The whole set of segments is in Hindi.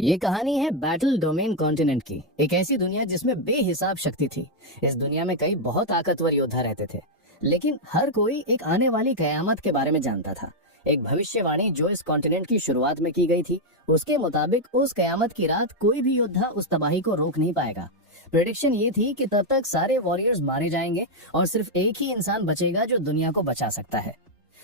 ये कहानी है बैटल डोमेन कॉन्टिनेंट की। एक ऐसी दुनिया जिसमें बेहिसाब शक्ति थी। इस दुनिया में कई बहुत ताकतवर योद्धा रहते थे, लेकिन हर कोई एक आने वाली कयामत के बारे में जानता था। एक भविष्यवाणी जो इस कॉन्टिनेंट की शुरुआत में की गई थी, उसके मुताबिक उस कयामत की रात कोई भी योद्धा उस तबाही को रोक नहीं पाएगा। प्रेडिक्शन ये थी कि तब तक सारे वॉरियर्स मारे जाएंगे और सिर्फ एक ही इंसान बचेगा जो दुनिया को बचा सकता है।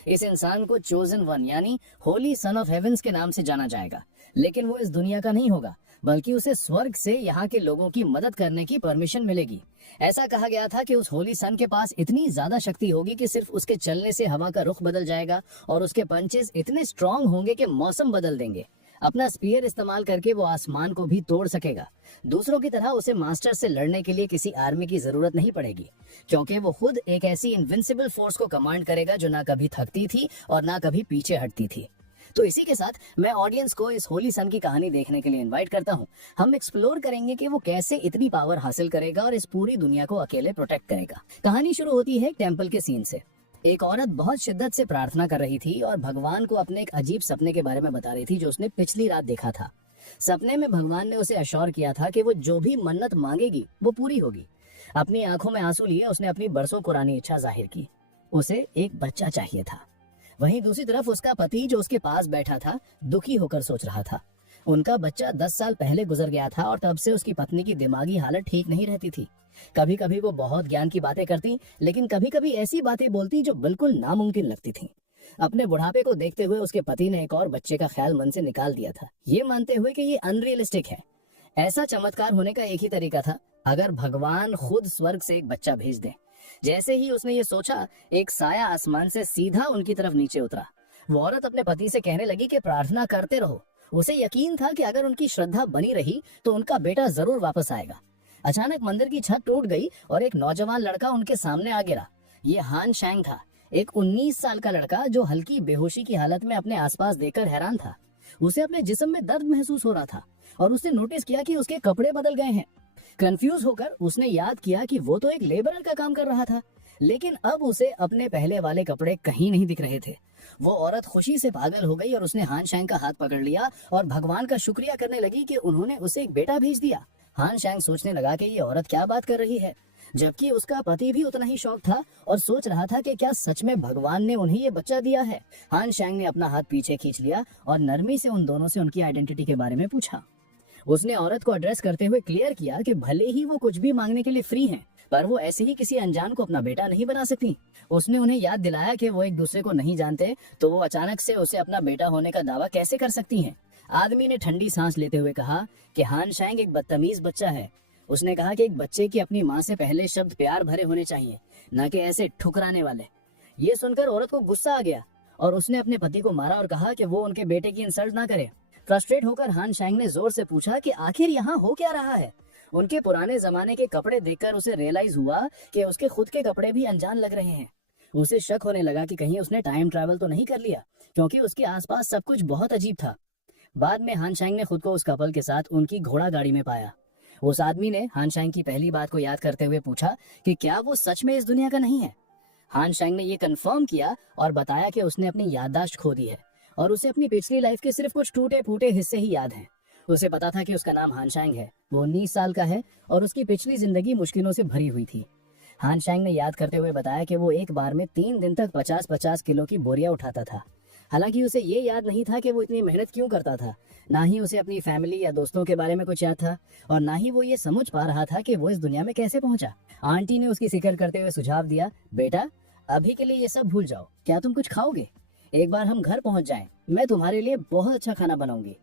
इस इंसान को चोजन वन यानी होली सन ऑफ हेवेंस के नाम से जाना जाएगा, लेकिन वो इस दुनिया का नहीं होगा, बल्कि उसे स्वर्ग से यहाँ के लोगों की मदद करने की परमिशन मिलेगी। ऐसा कहा गया था कि उस होली सन के पास इतनी ज्यादा शक्ति होगी कि सिर्फ उसके चलने से हवा का रुख बदल जाएगा और उसके पंचेस इतने स्ट्रांग होंगे कि मौसम बदल देंगे। अपना स्पीयर इस्तेमाल करके वो आसमान को भी तोड़ सकेगा। दूसरों की तरह उसे मास्टर से लड़ने के लिए किसी आर्मी की जरूरत नहीं पड़ेगी, क्योंकि वो खुद एक ऐसी इनविंसिबल फोर्स को कमांड करेगा जो ना कभी थकती थी और ना कभी पीछे हटती थी। तो इसी के साथ मैं ऑडियंस को इस होली सन की कहानी देखने के लिए इनवाइट करता हूँ। हम एक्सप्लोर करेंगे कि वो कैसे इतनी पावर हासिल करेगा और इस पूरी दुनिया को अकेले प्रोटेक्ट करेगा। कहानी शुरू होती है एक टेम्पल के सीन से। एक औरत बहुत शिद्दत से प्रार्थना कर रही थी और भगवान को अपने एक अजीब सपने के बारे में बता रही थी जो उसने पिछली रात देखा था। सपने में भगवान ने उसे अश्योर किया था कि वो जो भी मन्नत मांगेगी वो पूरी होगी। अपनी आंखों में आंसू लिए उसने अपनी बरसों पुरानी इच्छा जाहिर की। उसे एक बच्चा चाहिए था। वहीं दूसरी तरफ उसका पति जो उसके पास बैठा था दुखी होकर सोच रहा था। उनका बच्चा 10 साल पहले गुजर गया था और तब से उसकी पत्नी की दिमागी हालत ठीक नहीं रहती थी। कभी कभी वो बहुत ज्ञान की बातें करती, लेकिन कभी कभी ऐसी बातें बोलती जो बिल्कुल नामुमकिन लगती थी। अपने बुढ़ापे को देखते हुए उसके पति ने एक और बच्चे का ख्याल मन से निकाल दिया था, ये मानते हुए कि ये अनरियलिस्टिक है। ऐसा चमत्कार होने का एक ही तरीका था, अगर भगवान खुद स्वर्ग से एक बच्चा भेज दे। जैसे ही उसने ये सोचा, एक साया आसमान से सीधा उनकी तरफ नीचे उतरा। वो औरत अपने पति से कहने लगी कि प्रार्थना करते रहो। उसे यकीन था कि अगर उनकी श्रद्धा बनी रही तो उनका बेटा जरूर वापस आएगा। अचानक मंदिर की छत टूट गई और एक नौजवान लड़का उनके सामने आ गिरा। ये हान शैंग था, एक 19 साल का लड़का जो हल्की बेहोशी की हालत में अपने आसपास देखकर हैरान था। उसे अपने जिस्म में दर्द महसूस हो रहा था और उसने नोटिस किया कि उसके कपड़े बदल गए हैं। कंफ्यूज होकर उसने याद किया कि वो तो एक लेबरर का काम कर रहा था, लेकिन अब उसे अपने पहले वाले कपड़े कहीं नहीं दिख रहे थे। वो औरत खुशी से पागल हो गई और उसने हान शैंग का हाथ पकड़ लिया और भगवान का शुक्रिया करने लगी कि उन्होंने उसे एक बेटा भेज दिया। हान शैंग सोचने लगा कि ये औरत क्या बात कर रही है, जबकि उसका पति भी उतना ही शॉक था और सोच रहा था कि क्या सच में भगवान ने उन्हें ये बच्चा दिया है। हान शैंग ने अपना हाथ पीछे खींच लिया और नरमी से उन दोनों से उनकी आइडेंटिटी के बारे में पूछा। उसने औरत को एड्रेस करते हुए क्लियर किया कि भले ही वो कुछ भी मांगने के लिए फ्री हैं, पर वो ऐसे ही किसी अनजान को अपना बेटा नहीं बना सकती। उसने उन्हें याद दिलाया कि वो एक दूसरे को नहीं जानते, तो वो अचानक से उसे अपना बेटा होने का दावा कैसे कर सकती हैं। आदमी ने ठंडी सांस लेते हुए कहा कि हान शैंग एक बदतमीज बच्चा है। उसने कहा कि एक बच्चे की अपनी माँ से पहले शब्द प्यार भरे होने चाहिए, न कि ऐसे ठुकराने वाले। ये सुनकर औरत को गुस्सा आ गया और उसने अपने पति को मारा और कहा कि वो उनके बेटे की इंसल्ट ना करे। फ्रस्ट्रेट होकर हान शैंग ने जोर से पूछा कि आखिर यहाँ हो क्या रहा है। उनके पुराने जमाने के कपड़े देखकर उसे रियलाइज हुआ कि उसके खुद के कपड़े भी अनजान लग रहे हैं। उसे शक होने लगा कि कहीं उसने टाइम ट्रैवल तो नहीं कर लिया, क्योंकि उसके आसपास सब कुछ बहुत अजीब था। बाद में हान शैंग ने खुद को उस कपल के साथ उनकी घोड़ा गाड़ी में पाया। उस आदमी ने हान शैंग की पहली बात को याद करते हुए पूछा कि क्या वो सच में इस दुनिया का नहीं है। हान शैंग ने ये कंफर्म किया और बताया कि उसने अपनी याददाश्त खो दी है और उसे अपनी पिछली लाइफ के सिर्फ कुछ टूटे फूटे हिस्से ही याद हैं। उसे पता था कि उसका नाम हान शैंग है, वो 19 साल का है और उसकी पिछली जिंदगी मुश्किलों से भरी हुई थी। हान शैंग ने याद करते हुए बताया कि वो एक बार में 3 दिन तक 50-50 किलो की बोरियां उठाता था। हालांकि उसे ये याद नहीं था कि वो इतनी मेहनत क्यों करता था, ना ही उसे अपनी फैमिली या दोस्तों के बारे में कुछ याद था और ना ही वो ये समझ पा रहा था कि वो इस दुनिया में कैसे पहुंचा। आंटी ने उसकी फिक्र करते हुए सुझाव दिया, बेटा अभी के लिए ये सब भूल जाओ, क्या तुम कुछ खाओगे? एक बार हम घर पहुंच जाएं, मैं तुम्हारे लिए बहुत अच्छा खाना बनाऊंगी।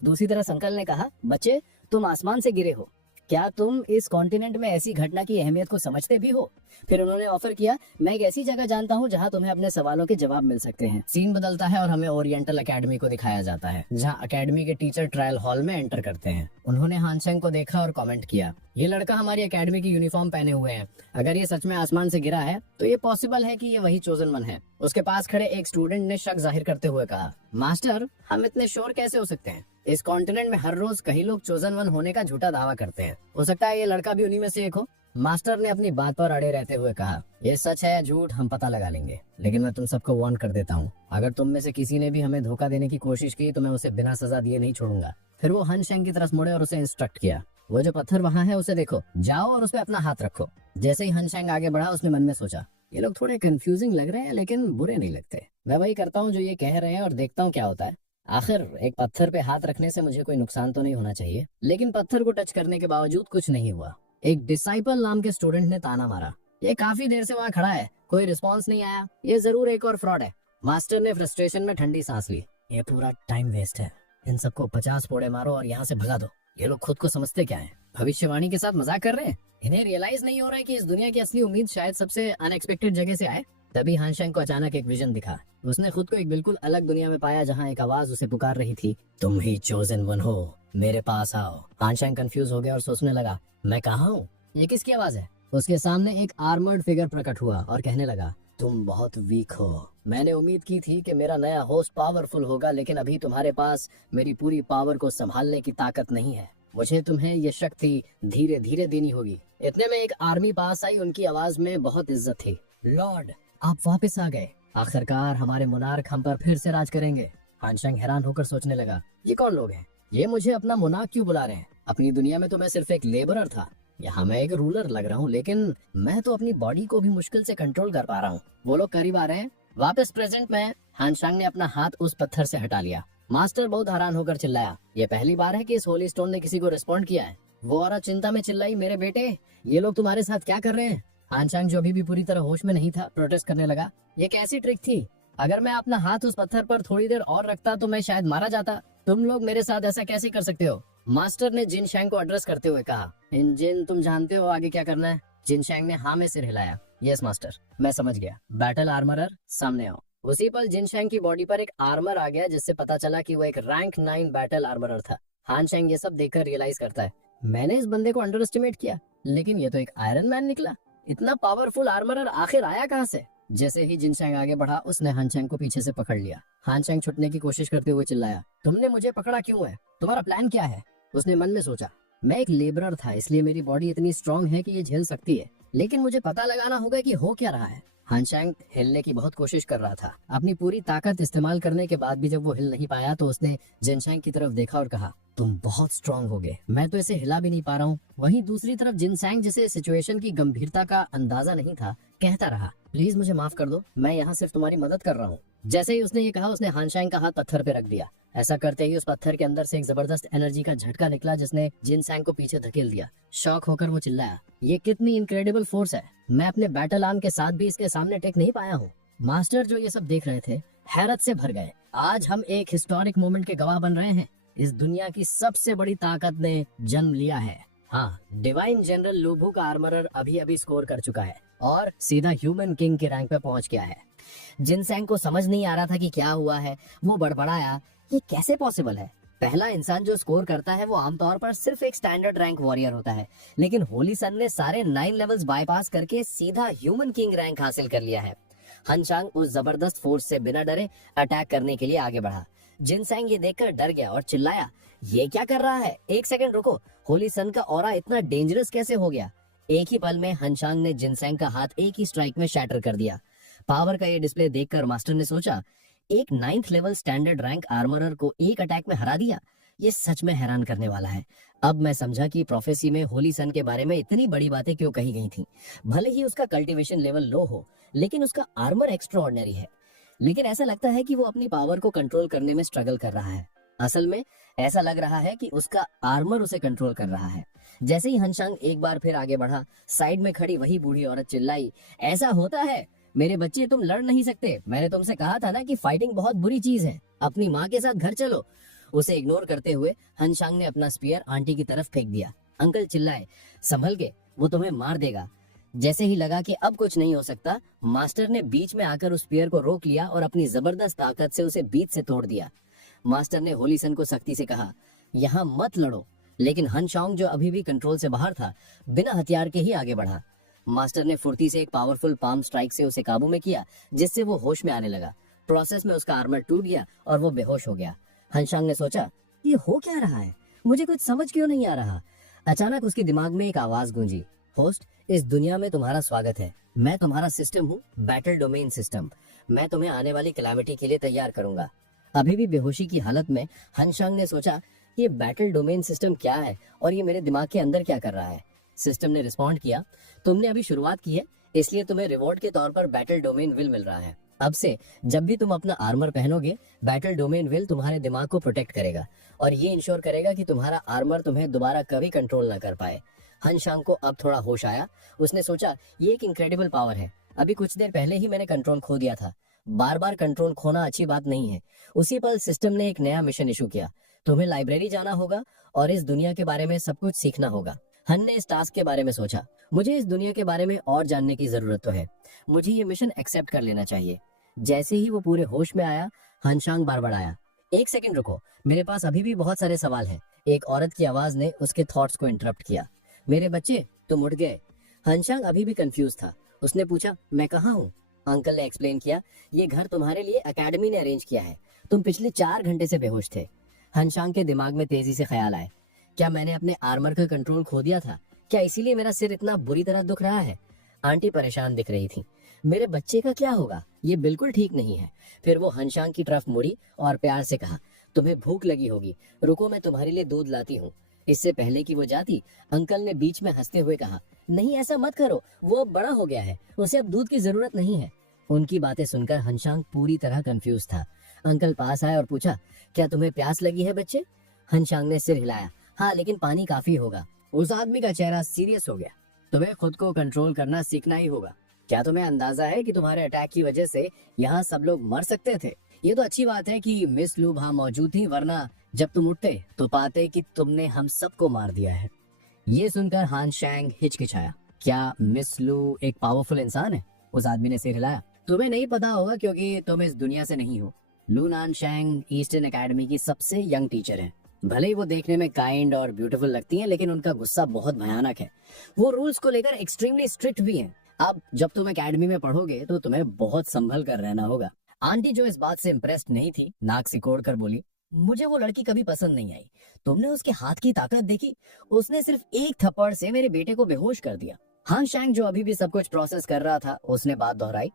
दूसरी तरफ अंकल ने कहा, बच्चे तुम आसमान से गिरे हो, क्या तुम इस कॉन्टिनेंट में ऐसी घटना की अहमियत को समझते भी हो? फिर उन्होंने ऑफर किया, मैं एक ऐसी जगह जानता हूँ जहाँ तुम्हें अपने सवालों के जवाब मिल सकते हैं। सीन बदलता है और हमें ओरिएंटल एकेडमी को दिखाया जाता है, जहाँ एकेडमी के टीचर ट्रायल हॉल में एंटर करते हैं। उन्होंने हान शैंग को देखा और कमेंट किया, ये लड़का हमारी एकेडमी की यूनिफॉर्म पहने हुए है, अगर ये सच में आसमान से गिरा है तो ये पॉसिबल है कि ये वही चोजन वन है। उसके पास खड़े एक स्टूडेंट ने शक जाहिर करते हुए कहा, मास्टर हम इतने श्योर कैसे हो सकते हैं? इस कॉन्टिनेंट में हर रोज कई लोग चोजन वन होने का झूठा दावा करते हैं, हो सकता है ये लड़का भी उन्हीं में से एक हो। मास्टर ने अपनी बात पर अड़े रहते हुए कहा, ये सच है या झूठ हम पता लगा लेंगे, लेकिन मैं तुम सबको वार्न कर देता हूँ, अगर तुम में से किसी ने भी हमें धोखा देने की कोशिश की तो मैं उसे बिना सजा दिए नहीं छोड़ूंगा। फिर वो हनशेंग की तरफ मुड़े और उसे इंस्ट्रक्ट किया, वो जो पत्थर वहाँ है उसे देखो, जाओ और उस पे अपना हाथ रखो। जैसे ही हनशेंग आगे बढ़ा उसने मन में सोचा, ये लोग थोड़े कंफ्यूजिंग लग रहे हैं लेकिन बुरे नहीं लगते। मैं वही करता हूँ जो ये कह रहे हैं और देखता हूँ क्या होता है। आखिर एक पत्थर पे हाथ रखने से मुझे कोई नुकसान तो नहीं होना चाहिए। लेकिन पत्थर को टच करने के बावजूद कुछ नहीं हुआ। एक डिसाइपल नाम के स्टूडेंट ने ताना मारा, ये काफी देर से वहाँ खड़ा है, कोई रिस्पॉन्स नहीं आया, ये जरूर एक और फ्रॉड है। मास्टर ने फ्रस्ट्रेशन में ठंडी सांस ली, ये पूरा टाइम वेस्ट है, इन सबको 50 कोड़े मारो और यहाँ से भगा दो। ये लोग खुद को समझते क्या है, भविष्यवाणी के साथ मजाक कर रहे हैं। इन्हें रियलाइज नहीं हो रहा है कि इस दुनिया की असली उम्मीद शायद सबसे अनएक्सपेक्टेड जगह से आए। तभी हानशेंग को अचानक एक विजन दिखा। उसने खुद को एक बिल्कुल अलग दुनिया में पाया जहाँ एक आवाज उसे पुकार रही थी, तुम ही चोजन वन हो, मेरे पास आओ। हानशेंग कंफ्यूज हो गया और सोचने लगा, मैं कहाँ हूँ, ये किसकी आवाज है। उसके सामने एक आर्मर्ड फिगर प्रकट हुआ और कहने लगा, तुम बहुत वीक हो। मैंने उम्मीद की थी कि मेरा नया होस्ट पावरफुल होगा, लेकिन अभी तुम्हारे पास मेरी पूरी पावर को संभालने की ताकत नहीं है। मुझे तुम्हें ये शक्ति धीरे धीरे देनी होगी। इतने में एक आर्मी पास आई, उनकी आवाज में बहुत इज्जत थी। लॉर्ड, आप वापस आ गए, आखिरकार हमारे मुनार्क हम पर फिर से राज करेंगे। हानशेंग हैरान होकर सोचने लगा, ये कौन लोग हैं, ये मुझे अपना मुनार्क क्यों बुला रहे हैं। अपनी दुनिया में तो मैं सिर्फ एक लेबरर था, यहाँ मैं एक रूलर लग रहा हूँ, लेकिन मैं तो अपनी बॉडी को भी मुश्किल से कंट्रोल कर पा रहा हूँ। वो लोग करीब आ रहे हैं, वापस प्रेजेंट में। हानशेंग ने अपना हाथ उस पत्थर से हटा लिया। मास्टर बहुत हैरान होकर चिल्लाया, ये पहली बार है कि इस होली स्टोन ने किसी को रिस्पॉन्ड किया है। वो औरत चिंता में चिल्लाई, मेरे बेटे, ये लोग तुम्हारे साथ क्या कर रहे हैं। हानशेंग जो अभी भी पूरी तरह होश में नहीं था, प्रोटेस्ट करने लगा, ये कैसी ट्रिक थी, अगर मैं अपना हाथ उस पत्थर पर थोड़ी देर और रखता तो मैं शायद मारा जाता। तुम लोग मेरे साथ ऐसा कैसे कर सकते हो। मास्टर ने जिनशैंग को एड्रेस करते हुए कहा, जिन तुम जानते हो आगे क्या करना है। जिनशैंग ने हाँ में सिर हिलाया, यस मास्टर, मैं समझ गया। बैटल आर्मरर, सामने आओ। उसी पल जिनशैंग की बॉडी पर एक आर्मर आ गया, जिससे पता चला कि वो एक रैंक 9 बैटल आर्मरर था। हानशेंग ये सब देखकर रियलाइज करता है, मैंने इस बंदे को अंडर एस्टिमेट किया, लेकिन ये तो एक आयरन मैन निकला। इतना पावरफुल आर्मरर आखिर आया कहाँ से। जैसे ही जिनशैंग आगे बढ़ा, उसने हानशेंग को पीछे से पकड़ लिया। हानशेंग छुटने की कोशिश करते हुए चिल्लाया, तुमने मुझे पकड़ा क्यों है, तुम्हारा प्लान क्या है। उसने मन में सोचा, मैं एक लेबरर था, इसलिए मेरी बॉडी इतनी स्ट्रांग है कि ये झेल सकती है, लेकिन मुझे पता लगाना होगा कि हो क्या रहा है। हानशेंग हिलने की बहुत कोशिश कर रहा था। अपनी पूरी ताकत इस्तेमाल करने के बाद भी जब वो हिल नहीं पाया तो उसने जिनशैंग की तरफ देखा और कहा, तुम बहुत स्ट्रांग हो गए, मैं तो इसे हिला भी नहीं पा रहा हूँ। वहीं दूसरी तरफ जिनशैंग, जिसे सिचुएशन की गंभीरता का अंदाजा नहीं था, कहता रहा, प्लीज मुझे माफ कर दो, मैं यहाँ सिर्फ तुम्हारी मदद कर रहा हूँ। जैसे ही उसने ये कहा, उसने हानशेंग का हाथ पत्थर पे रख दिया। ऐसा करते ही उस पत्थर के अंदर से एक जबरदस्त एनर्जी का झटका निकला, जिसने जिनशैंग को पीछे धकेल दिया। शॉक होकर वो चिल्लाया, ये कितनी इनक्रेडिबल फोर्स है, मैं अपने बैटल आर्म के साथ भी इसके सामने टेक नहीं पाया हूँ। मास्टर जो ये सब देख रहे थे, हैरत से भर गए। आज हम एक हिस्टोरिक मोमेंट के गवाह बन रहे हैं। इस दुनिया की सबसे बड़ी ताकत ने जन्म लिया है। हाँ, डिवाइन जनरल लूबू का आर्मरर अभी अभी स्कोर कर चुका है और सीधा ह्यूमन किंग के रैंक पे पहुंच गया है। जिनसैंग को समझ नहीं आ रहा था कि क्या हुआ है। वो बड़बड़ाया, ये कैसे पॉसिबल है। पहला इंसान जो स्कोर करता है वो आमतौर पर सिर्फ एक स्टैंडर्ड रैंक वॉरियर होता है, लेकिन होली सन ने सारे 9 लेवल्स बाईपास करके सीधा ह्यूमन किंग रैंक हासिल कर लिया है। हानशेंग उस जबरदस्त फोर्स से बिना डरे अटैक करने के लिए आगे बढ़ा। जिनसैंग ये देखकर डर गया और चिल्लाया, ये क्या कर रहा है, एक सेकंड रुको, होली सन का ऑरा इतना डेंजरस कैसे हो गया। एक ही पल में हानशेंग ने जिनसैंग का हाथ एक ही स्ट्राइक में शैटर कर दिया। पावर का ये डिस्प्ले देखकर मास्टर ने सोचा, एक 9th level standard rank armourer को एक अटैक में हरा दिया, ये सच में हैरान करने वाला है। अब मैं समझा कि प्रोफेसी में होली सन के बारे में इतनी बड़ी बातें क्यों कही गई थी। भले ही उसका कल्टीवेशन लेवल लो हो, लेकिन उसका आर्मर एक्स्ट्राऑर्डिनरी है। लेकिन ऐसा लगता है कि वो अपनी पावर को कंट्रोल करने में स्ट्रगल कर रहा है। असल में ऐसा लग रहा है कि उसका आर्मर उसे कंट्रोल कर रहा है। जैसे ही हानशेंग एक बार फिर आगे बढ़ा, साइड में खड़ी वही बूढ़ी औरत चिल्लाई, ऐसा होता है मेरे बच्चे, तुम लड़ नहीं सकते, मैंने तुमसे कहा था ना कि फाइटिंग बहुत बुरी चीज है, अपनी माँ के साथ घर चलो। उसे इग्नोर करते हुए हानशेंग ने अपना स्पीयर आंटी की तरफ फेंक दिया। अंकल चिल्लाए, संभल के, वो तुम्हें मार देगा। जैसे ही लगा कि अब कुछ नहीं हो सकता, मास्टर ने बीच में आकर उस स्पीयर को रोक लिया और अपनी जबरदस्त ताकत से उसे बीच से तोड़ दिया। मास्टर ने होली सन को सख्ती से कहा, यहाँ मत लड़ो, लेकिन हानशेंग जो अभी भी कंट्रोल से बाहर था, बिना हथियार के ही आगे बढ़ा। मास्टर ने फुर्ती से एक पावरफुल पाम स्ट्राइक से उसे काबू में किया, जिससे वो होश में आने लगा। प्रोसेस में उसका आर्मर टूट गया और वो बेहोश हो गया। हानशेंग ने सोचा, ये हो क्या रहा है, मुझे कुछ समझ क्यों नहीं आ रहा। अचानक उसके दिमाग में एक आवाज गूंजी, होस्ट, इस दुनिया में तुम्हारा स्वागत है, मैं तुम्हारा सिस्टम हूँ, बैटल डोमेन सिस्टम। मैं तुम्हें आने वाली कैलामिटी के लिए तैयार करूंगा। अभी भी बेहोशी की हालत में हानशेंग ने सोचा, ये बैटल डोमेन सिस्टम क्या है और ये मेरे दिमाग के अंदर क्या कर रहा है। सिस्टम ने रिस्पॉन्ड किया, तुमने अभी शुरुआत की है, इसलिए तुम्हें रिवॉर्ड के तौर पर बैटल डोमेन विल मिल रहा है। अब से जब भी तुम अपना आर्मर पहनोगे, बैटल डोमेन विल तुम्हारे दिमाग को प्रोटेक्ट करेगा और ये इंश्योर करेगा कि तुम्हारा आर्मर तुम्हें दोबारा कभी कंट्रोल ना कर पाए। हनशांग को अब थोड़ा होश आया। उसने सोचा, ये एक इनक्रेडिबल पावर है। अभी कुछ देर पहले ही मैंने कंट्रोल खो दिया था। बार बार कंट्रोल खोना अच्छी बात नहीं है। उसी पल सिस्टम ने एक नया मिशन इशू किया, तुम्हें लाइब्रेरी जाना होगा और इस दुनिया के बारे में सब कुछ सीखना होगा। हन ने इस टास्क के बारे में सोचा, मुझे इस दुनिया के बारे में और जानने की जरूरत तो है, मुझे ये मिशन एक्सेप्ट कर लेना चाहिए। जैसे ही वो पूरे होश में आया, हनशांग बड़बड़ाया, एक सेकंड रुको, मेरे पास अभी भी बहुत सारे सवाल हैं। एक औरत की आवाज ने उसके थॉट्स को इंटरप्ट किया, मेरे बच्चे तुम उठ गए। हनशांग अभी भी कंफ्यूज था। उसने पूछा, मैं कहाँ हूँ? अंकल ने एक्सप्लेन किया, ये घर तुम्हारे लिए एकेडमी ने अरेंज किया है, तुम पिछले 4 घंटे से बेहोश थे। हनशांग के दिमाग में तेजी से ख्याल आए, क्या मैंने अपने आर्मर का कंट्रोल खो दिया था? क्या इसीलिए मेरा सिर इतना बुरी तरह दुख रहा है? आंटी परेशान दिख रही थी। मेरे बच्चे का क्या होगा? ये बिल्कुल ठीक नहीं है। फिर वो हनशांग की तरफ मुड़ी और प्यार से कहा, तुम्हें भूख लगी होगी, रुको मैं तुम्हारे लिए दूध लाती हूँ। इससे पहले कि वो जाती, अंकल ने बीच में हंसते हुए कहा, नहीं ऐसा मत करो, वो अब बड़ा हो गया है, उसे अब दूध की जरूरत नहीं है। उनकी बातें सुनकर हनशांग पूरी तरह कंफ्यूज था। अंकल पास आए और पूछा, क्या तुम्हें प्यास लगी है बच्चे? हनशांग ने सिर हिलाया, हाँ लेकिन पानी काफी होगा। उस आदमी का चेहरा सीरियस हो गया, तुम्हें खुद को कंट्रोल करना सीखना ही होगा। क्या तुम्हें अंदाजा है कि तुम्हारे अटैक की वजह से यहाँ सब लोग मर सकते थे? ये तो अच्छी बात है कि मिस लू वहाँ मौजूद थी, वरना जब तुम उठते तो पाते कि तुमने हम सबको मार दिया है। ये सुनकर हनशांग हिचकिचाया, क्या मिस लू एक पावरफुल इंसान है? उस आदमी ने सिर हिलाया, तुम्हें नहीं पता होगा क्योंकि तुम इस दुनिया से नहीं हो। लू नानशैंग ईस्टर्न एकेडमी की सबसे यंग टीचर है। भले ही वो देखने में काइंड और ब्यूटीफुल लगती हैं, लेकिन उनका गुस्सा बहुत भयानक है। वो रूल्स को लेकर एक्सट्रीमली स्ट्रिक्ट भी हैं। अब जब तुम एकेडमी में पढ़ोगे तो तुम्हें बहुत संभल कर रहना होगा। आंटी जो इस बात से इम्प्रेस्ड नहीं थी, नाक सिकोड़ कर बोली, मुझे वो लड़की कभी पसंद नहीं आई। तुमने उसके हाथ की ताकत देखी? उसने सिर्फ एक थप्पड़ से मेरे बेटे को बेहोश कर दिया। हनशांग जो अभी भी सब कुछ प्रोसेस कर रहा था, उसने बात दोहराई,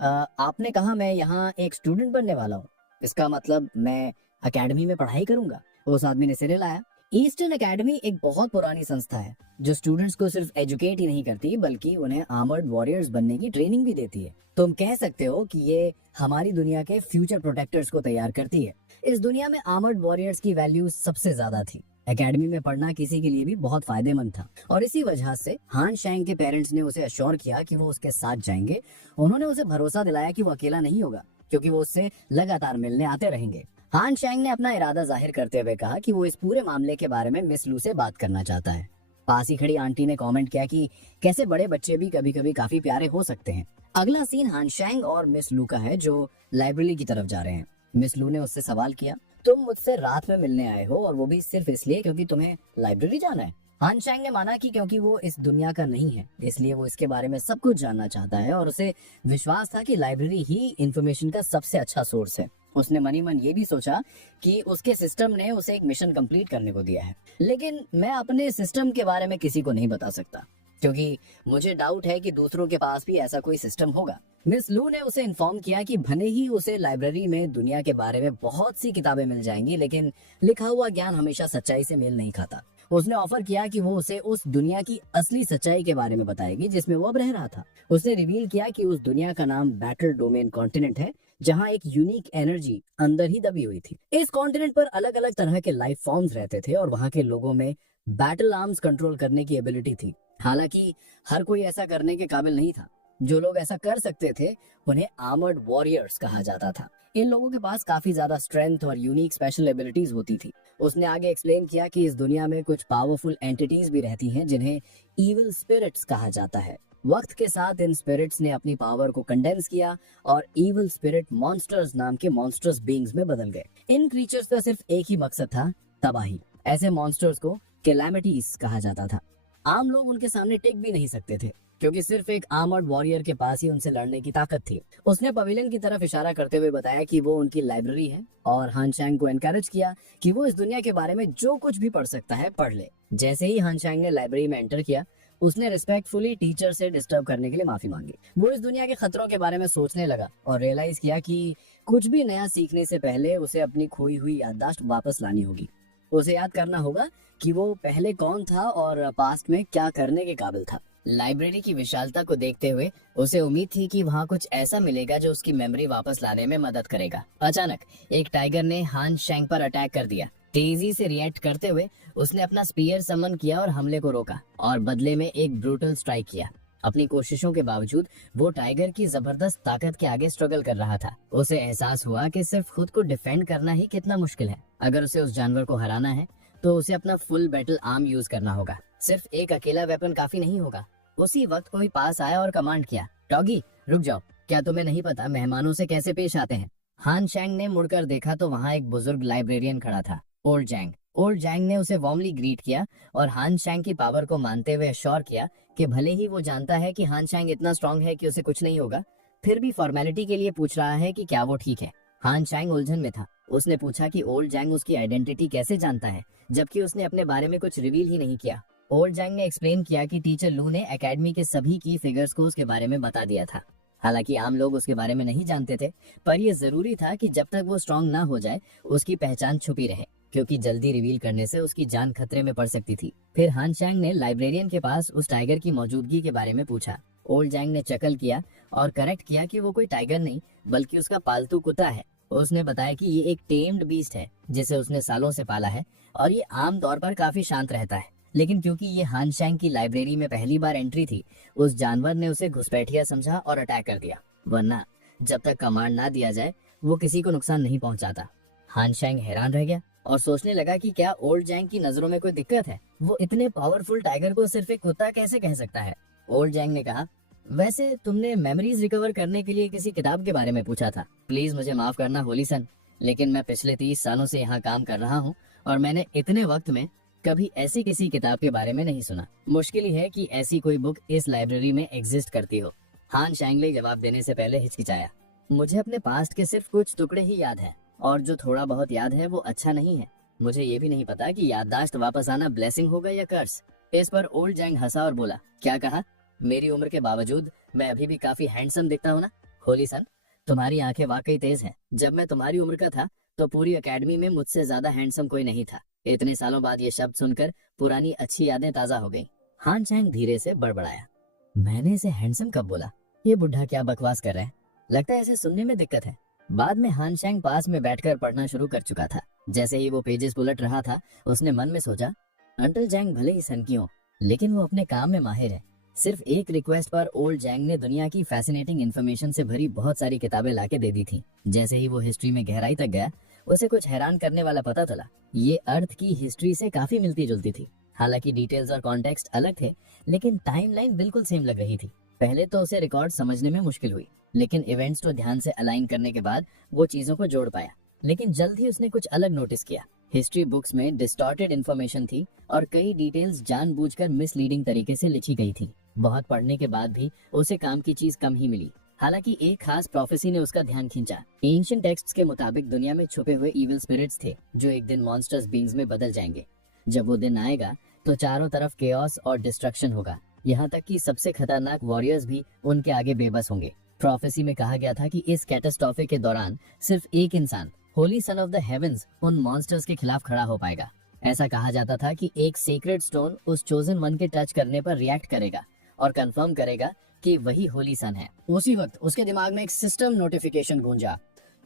आपने कहा मैं यहाँ एक स्टूडेंट बनने वाला हूँ, इसका मतलब मैं एकेडमी में पढ़ाई करूंगा? उस आदमी ने सिर हिलाया, ईस्टर्न एकेडमी एक बहुत पुरानी संस्था है जो स्टूडेंट्स को सिर्फ एजुकेट ही नहीं करती बल्कि उन्हें आर्मर्ड वॉरियर्स बनने की ट्रेनिंग भी देती है। तुम कह सकते हो कि ये हमारी दुनिया के फ्यूचर प्रोटेक्टर्स को तैयार करती है। इस दुनिया में आर्मर्ड वॉरियर्स की वैल्यू सबसे ज्यादा थी। एकेडमी में पढ़ना किसी के लिए भी बहुत फायदेमंद था और इसी वजह से हनशांग के पेरेंट्स ने उसे अश्योर किया कि वो उसके साथ जाएंगे। उन्होंने उसे भरोसा दिलाया कि वो अकेला नहीं होगा क्योंकि वो उससे लगातार मिलने आते रहेंगे। हनशांग ने अपना इरादा जाहिर करते हुए कहा कि वो इस पूरे मामले के बारे में मिस लू से बात करना चाहता है। पास ही खड़ी आंटी ने कमेंट किया कि कैसे बड़े बच्चे भी कभी कभी काफी प्यारे हो सकते हैं। अगला सीन हनशांग और मिस लू का है जो लाइब्रेरी की तरफ जा रहे हैं। मिस लू ने उससे सवाल किया, तुम मुझसे रात में मिलने आए हो और वो भी सिर्फ इसलिए क्योंकि तुम्हें लाइब्रेरी जाना है? हनशांग ने माना कि क्योंकि वो इस दुनिया का नहीं है इसलिए वो इसके बारे में सब कुछ जानना चाहता है और उसे विश्वास था कि लाइब्रेरी ही इंफॉर्मेशन का सबसे अच्छा सोर्स है। उसने मनी मन ये भी सोचा कि उसके सिस्टम ने उसे एक मिशन कंप्लीट करने को दिया है, लेकिन मैं अपने सिस्टम के बारे में किसी को नहीं बता सकता क्योंकि मुझे डाउट है कि दूसरों के पास भी ऐसा कोई सिस्टम होगा। मिस लू ने उसे इन्फॉर्म किया कि भले ही उसे लाइब्रेरी में दुनिया के बारे में बहुत सी किताबें मिल जाएंगी, लेकिन लिखा हुआ ज्ञान हमेशा सच्चाई से मेल नहीं खाता। उसने ऑफर किया कि वो उसे उस दुनिया की असली सच्चाई के बारे में बताएगी जिसमें वो अब रह रहा था। उसने रिवील किया कि उस दुनिया का नाम बैटल डोमेन कॉन्टिनेंट है, जहाँ एक यूनिक एनर्जी अंदर ही दबी हुई थी। इस कॉन्टिनेंट पर अलग अलग तरह के लाइफ फॉर्म्स रहते थे और वहाँ के लोगों में बैटल आर्म्स कंट्रोल करने की एबिलिटी थी। हालांकि हर कोई ऐसा करने के काबिल नहीं था। जो लोग ऐसा कर सकते थे उन्हें आर्मर्ड वॉरियर्स कहा जाता था। इन लोगों के पास काफी ज्यादा स्ट्रेंथ और यूनिक स्पेशल एबिलिटीज होती थी। उसने आगे एक्सप्लेन किया कि इस दुनिया में कुछ पावरफुल एंटिटीज भी रहती हैं जिन्हें इविल स्पिरिट्स कहा जाता है। वक्त के साथ इन स्पिरिट्स ने अपनी पावर को कंडेंस किया और इविल स्पिरिट मॉन्स्टर्स नाम के मॉन्स्टर्स बीइंग्स में बदल गए। इन क्रीचर्स का सिर्फ एक ही मकसद था, तबाही। ऐसे मॉन्स्टर्स को कैलामिटीज कहा जाता था। आम लोग उनके सामने टिक भी नहीं सकते थे क्योंकि सिर्फ एक आर्मर्ड वॉरियर के पास ही उनसे लड़ने की ताकत थी। उसने पवेलियन की तरफ इशारा करते हुए बताया कि वो उनकी लाइब्रेरी है और हनशांग को एनकरेज किया कि वो इस दुनिया के बारे में जो कुछ भी पढ़ सकता है पढ़ ले। जैसे ही हनशांग ने लाइब्रेरी में एंटर किया, उसने रिस्पेक्टफुली टीचर से डिस्टर्ब करने के लिए माफी मांगी। वो इस दुनिया के खतरों के बारे में सोचने लगा और रियलाइज किया कि कुछ भी नया सीखने से पहले उसे अपनी खोई हुई याददाश्त वापस लानी होगी। उसे याद करना होगा कि वो पहले कौन था और पास्ट में क्या करने के काबिल था। लाइब्रेरी की विशालता को देखते हुए उसे उम्मीद थी कि वहाँ कुछ ऐसा मिलेगा जो उसकी मेमोरी वापस लाने में मदद करेगा। अचानक एक टाइगर ने हान शैंग पर अटैक कर दिया। तेजी से रिएक्ट करते हुए उसने अपना स्पीयर समन किया और हमले को रोका और बदले में एक ब्रूटल स्ट्राइक किया। अपनी कोशिशों के बावजूद वो टाइगर की जबरदस्त ताकत के आगे स्ट्रगल कर रहा था। उसे एहसास हुआ कि सिर्फ खुद को डिफेंड करना ही कितना मुश्किल है। अगर उसे उस जानवर को हराना है तो उसे अपना फुल बैटल आर्म यूज करना होगा। सिर्फ एक अकेला वेपन काफी नहीं होगा। उसी वक्त कोई पास आया और कमांड किया, डॉगी रुक जाओ, क्या तुम्हें नहीं पता मेहमानों से कैसे पेश आते हैं? हान शैंग ने मुड़कर देखा तो वहाँ एक बुजुर्ग लाइब्रेरियन खड़ा था, ओल्ड जैंग। ओल्ड जैंग ने उसे वार्मली ग्रीट किया और हान शैंग की पावर को मानते हुए अश्योर किया कि भले ही वो जानता है कि हान शैंग इतना स्ट्रांग है कि उसे कुछ नहीं होगा, फिर भी फॉर्मेलिटी के लिए पूछ रहा है कि क्या वो ठीक है। हान शैंग उलझन में था। उसने पूछा कि ओल्ड जैंग उसकी आइडेंटिटी कैसे जानता है, जबकि उसने अपने बारे में कुछ रिवील ही नहीं किया। ओल्ड जैंग ने एक्सप्लेन किया कि टीचर लू ने एकेडमी के सभी की फिगर्स को उसके बारे में बता दिया था। हालांकि आम लोग उसके बारे में नहीं जानते थे, पर यह जरूरी था कि जब तक वो स्ट्रांग ना हो जाए उसकी पहचान छुपी रहे, क्योंकि जल्दी रिवील करने से उसकी जान खतरे में पड़ सकती थी। फिर हान शैंग ने लाइब्रेरियन के पास उस टाइगर की मौजूदगी के बारे में पूछा। ओल्ड जैंग ने चकल किया और करेक्ट किया कि वो कोई टाइगर नहीं बल्कि उसका पालतू कुत्ता है। उसने बताया कि ये एक टेम्ड बीस्ट है जिसे उसने सालों से पाला है और ये आम तौर पर काफी शांत रहता है। लेकिन क्योंकि ये हान शैंग की लाइब्रेरी में पहली बार एंट्री थी, उस जानवर ने उसे घुसपैठिया समझा और अटैक कर दिया। वरना जब तक कमांड ना दिया जाए वो किसी को नुकसान नहीं पहुंचाता। हान शैंग हैरान रह गया और सोचने लगा कि क्या ओल्ड जैंग की नजरों में कोई दिक्कत है। वो इतने पावरफुल टाइगर को सिर्फ एक कुत्ता कैसे कह सकता है? ओल्ड जैंग ने कहा, वैसे तुमने मेमोरीज रिकवर करने के लिए किसी किताब के बारे में पूछा था। प्लीज मुझे माफ करना होली सन, लेकिन मैं पिछले 30 सालों से यहाँ काम कर रहा हूँ और मैंने इतने वक्त में कभी ऐसी किसी किताब के बारे में नहीं सुना। मुश्किल ही है कि ऐसी कोई बुक इस लाइब्रेरी में एग्जिस्ट करती हो। हान शैंगले जवाब देने से पहले हिचकिचाया। मुझे अपने पास्ट के सिर्फ कुछ टुकड़े ही याद हैं और जो थोड़ा बहुत याद है वो अच्छा नहीं है। मुझे ये भी नहीं पता कि याददाश्त वापस आना ब्लेसिंग होगा या कर्स। इस पर ओल्ड जैंग हंसा और बोला, क्या कहा? मेरी उम्र के बावजूद मैं अभी भी काफी हैंडसम दिखता हूँ ना? होली सन, तुम्हारी आंखें वाकई तेज हैं। जब मैं तुम्हारी उम्र का था तो पूरी एकेडमी में मुझसे ज्यादा हैंडसम कोई नहीं था। इतने सालों बाद ये शब्द सुनकर पुरानी अच्छी यादें ताजा हो गईं। हान चैंग धीरे से बड़बड़ाया, मैंने इसे हैंडसम कब बोला? ये बुढ़ा क्या बकवास कर रहा है? लगता है इसे सुनने में दिक्कत है। बाद में हान शैंग पास में बैठकर पढ़ना शुरू कर चुका था। जैसे ही वो पेजेस उलट रहा था उसने मन में सोचा, अंकल जैंग भले ही सनकी हो लेकिन वो अपने काम में माहिर है। सिर्फ एक रिक्वेस्ट पर ओल्ड जैंग ने दुनिया की फैसिनेटिंग इन्फॉर्मेशन से भरी बहुत सारी किताबें लाके दे दी थी। जैसे ही वो हिस्ट्री में गहराई तक गया उसे कुछ हैरान करने वाला पता चला। ये अर्थ की हिस्ट्री से काफी मिलती जुलती थी। हालांकि डिटेल्स और कॉन्टेक्स्ट अलग थे लेकिन टाइमलाइन बिल्कुल सेम लग रही थी। पहले तो उसे रिकॉर्ड समझने में मुश्किल हुई, लेकिन इवेंट्स को ध्यान से अलाइन करने के बाद वो चीजों को जोड़ पाया। लेकिन जल्द ही उसने कुछ अलग नोटिस किया। हिस्ट्री बुक्स में डिस्टॉर्टेड इन्फॉर्मेशन थी और कई डिटेल्स जानबूझकर मिसलीडिंग तरीके से लिखी गई थी। बहुत पढ़ने के बाद भी उसे काम की चीज कम ही मिली। हालांकि एक खास प्रोफेसी ने उसका ध्यान खींचा। एंशिएंट टेक्स्ट्स के मुताबिक दुनिया में छुपे हुए इविल स्पिरिट्स थे जो एक दिन मॉन्स्टर्स बींग्स में बदल जाएंगे। जब वो दिन आएगा तो चारों तरफ केओस और डिस्ट्रक्शन होगा, यहाँ तक कि सबसे खतरनाक वॉरियर्स भी उनके आगे बेबस होंगे। प्रोफेसी में कहा गया था कि इस कैटास्ट्रोफे के दौरान सिर्फ एक इंसान, Holi son of the heavens, उन मॉन्स्टर्स के खिलाफ खड़ा हो पाएगा। ऐसा कहा जाता था कि एक सीक्रेट स्टोन उस चोजन वन के टच करने पर रिएक्ट करेगा और कंफर्म करेगा कि वही होली सन है। उसी वक्त उसके दिमाग में एक सिस्टम नोटिफिकेशन गूंजा,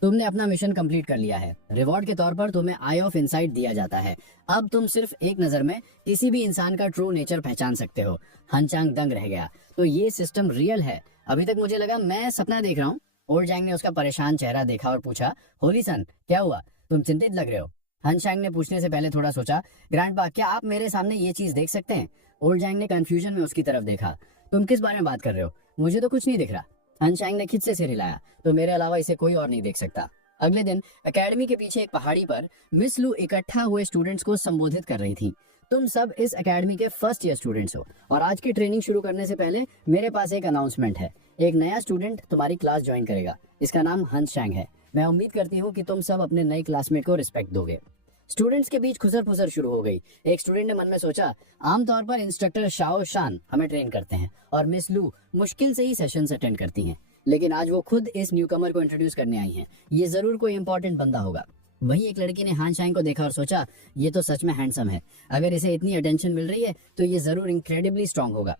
तुमने अपना मिशन कंप्लीट कर लिया है। रिवॉर्ड के तौर पर तुम्हें आई ऑफ इनसाइट दिया जाता है। अब तुम सिर्फ एक नजर में किसी भी इंसान का ट्रू नेचर पहचान सकते हो। हान चैंग दंग रह गया, तो ये सिस्टम रियल है? अभी तक मुझे लगा मैं सपना देख रहा हूँ। ओल्ड जैंग ने उसका परेशान चेहरा देखा और पूछा, होली सन क्या हुआ, तुम चिंतित लग रहे हो? हान चैंग ने पूछने से पहले थोड़ा सोचा, ग्रैंडपा क्या आप मेरे सामने ये चीज देख सकते हैं? ओल्ड जैंग ने कंफ्यूजन में उसकी तरफ देखा, तुम किस बारे में बात कर रहे हो? मुझे तो कुछ नहीं दिख रहा। हान चैंग ने खिद से सिर हिलाया, तो मेरे अलावा इसे कोई और नहीं देख सकता। अगले दिन एकेडमी के पीछे एक पहाड़ी पर मिस लू इकट्ठा हुए स्टूडेंट्स को संबोधित कर रही थी। तुम सब इस एकेडमी के फर्स्ट ईयर स्टूडेंट्स हो और आज की ट्रेनिंग शुरू करने से पहले मेरे पास एक अनाउंसमेंट है। एक नया स्टूडेंट तुम्हारी क्लास ज्वाइन करेगा। इसका नाम हान चैंग है। मैं उम्मीद करती हूँ कि तुम सब अपने नए क्लासमेट को रिस्पेक्ट दोगे। स्टूडेंट्स के बीच खुसर फुसर शुरू हो गई। एक स्टूडेंट ने मन में सोचा, आमतौर पर इंस्ट्रक्टर शाओ शान हमें ट्रेन करते हैं और मिस लू मुश्किल से ही सेशंस अटेंड करती हैं, लेकिन आज वो खुद इस न्यूकमर को इंट्रोड्यूस करने आई हैं। ये जरूर कोई इंपॉर्टेंट बंदा होगा। वहीं एक लड़की ने हान शांग को देखा और सोचा, ये तो सच में हैंडसम है, अगर इसे इतनी अटेंशन मिल रही है तो ये जरूर इनक्रेडिबली स्ट्रांग होगा।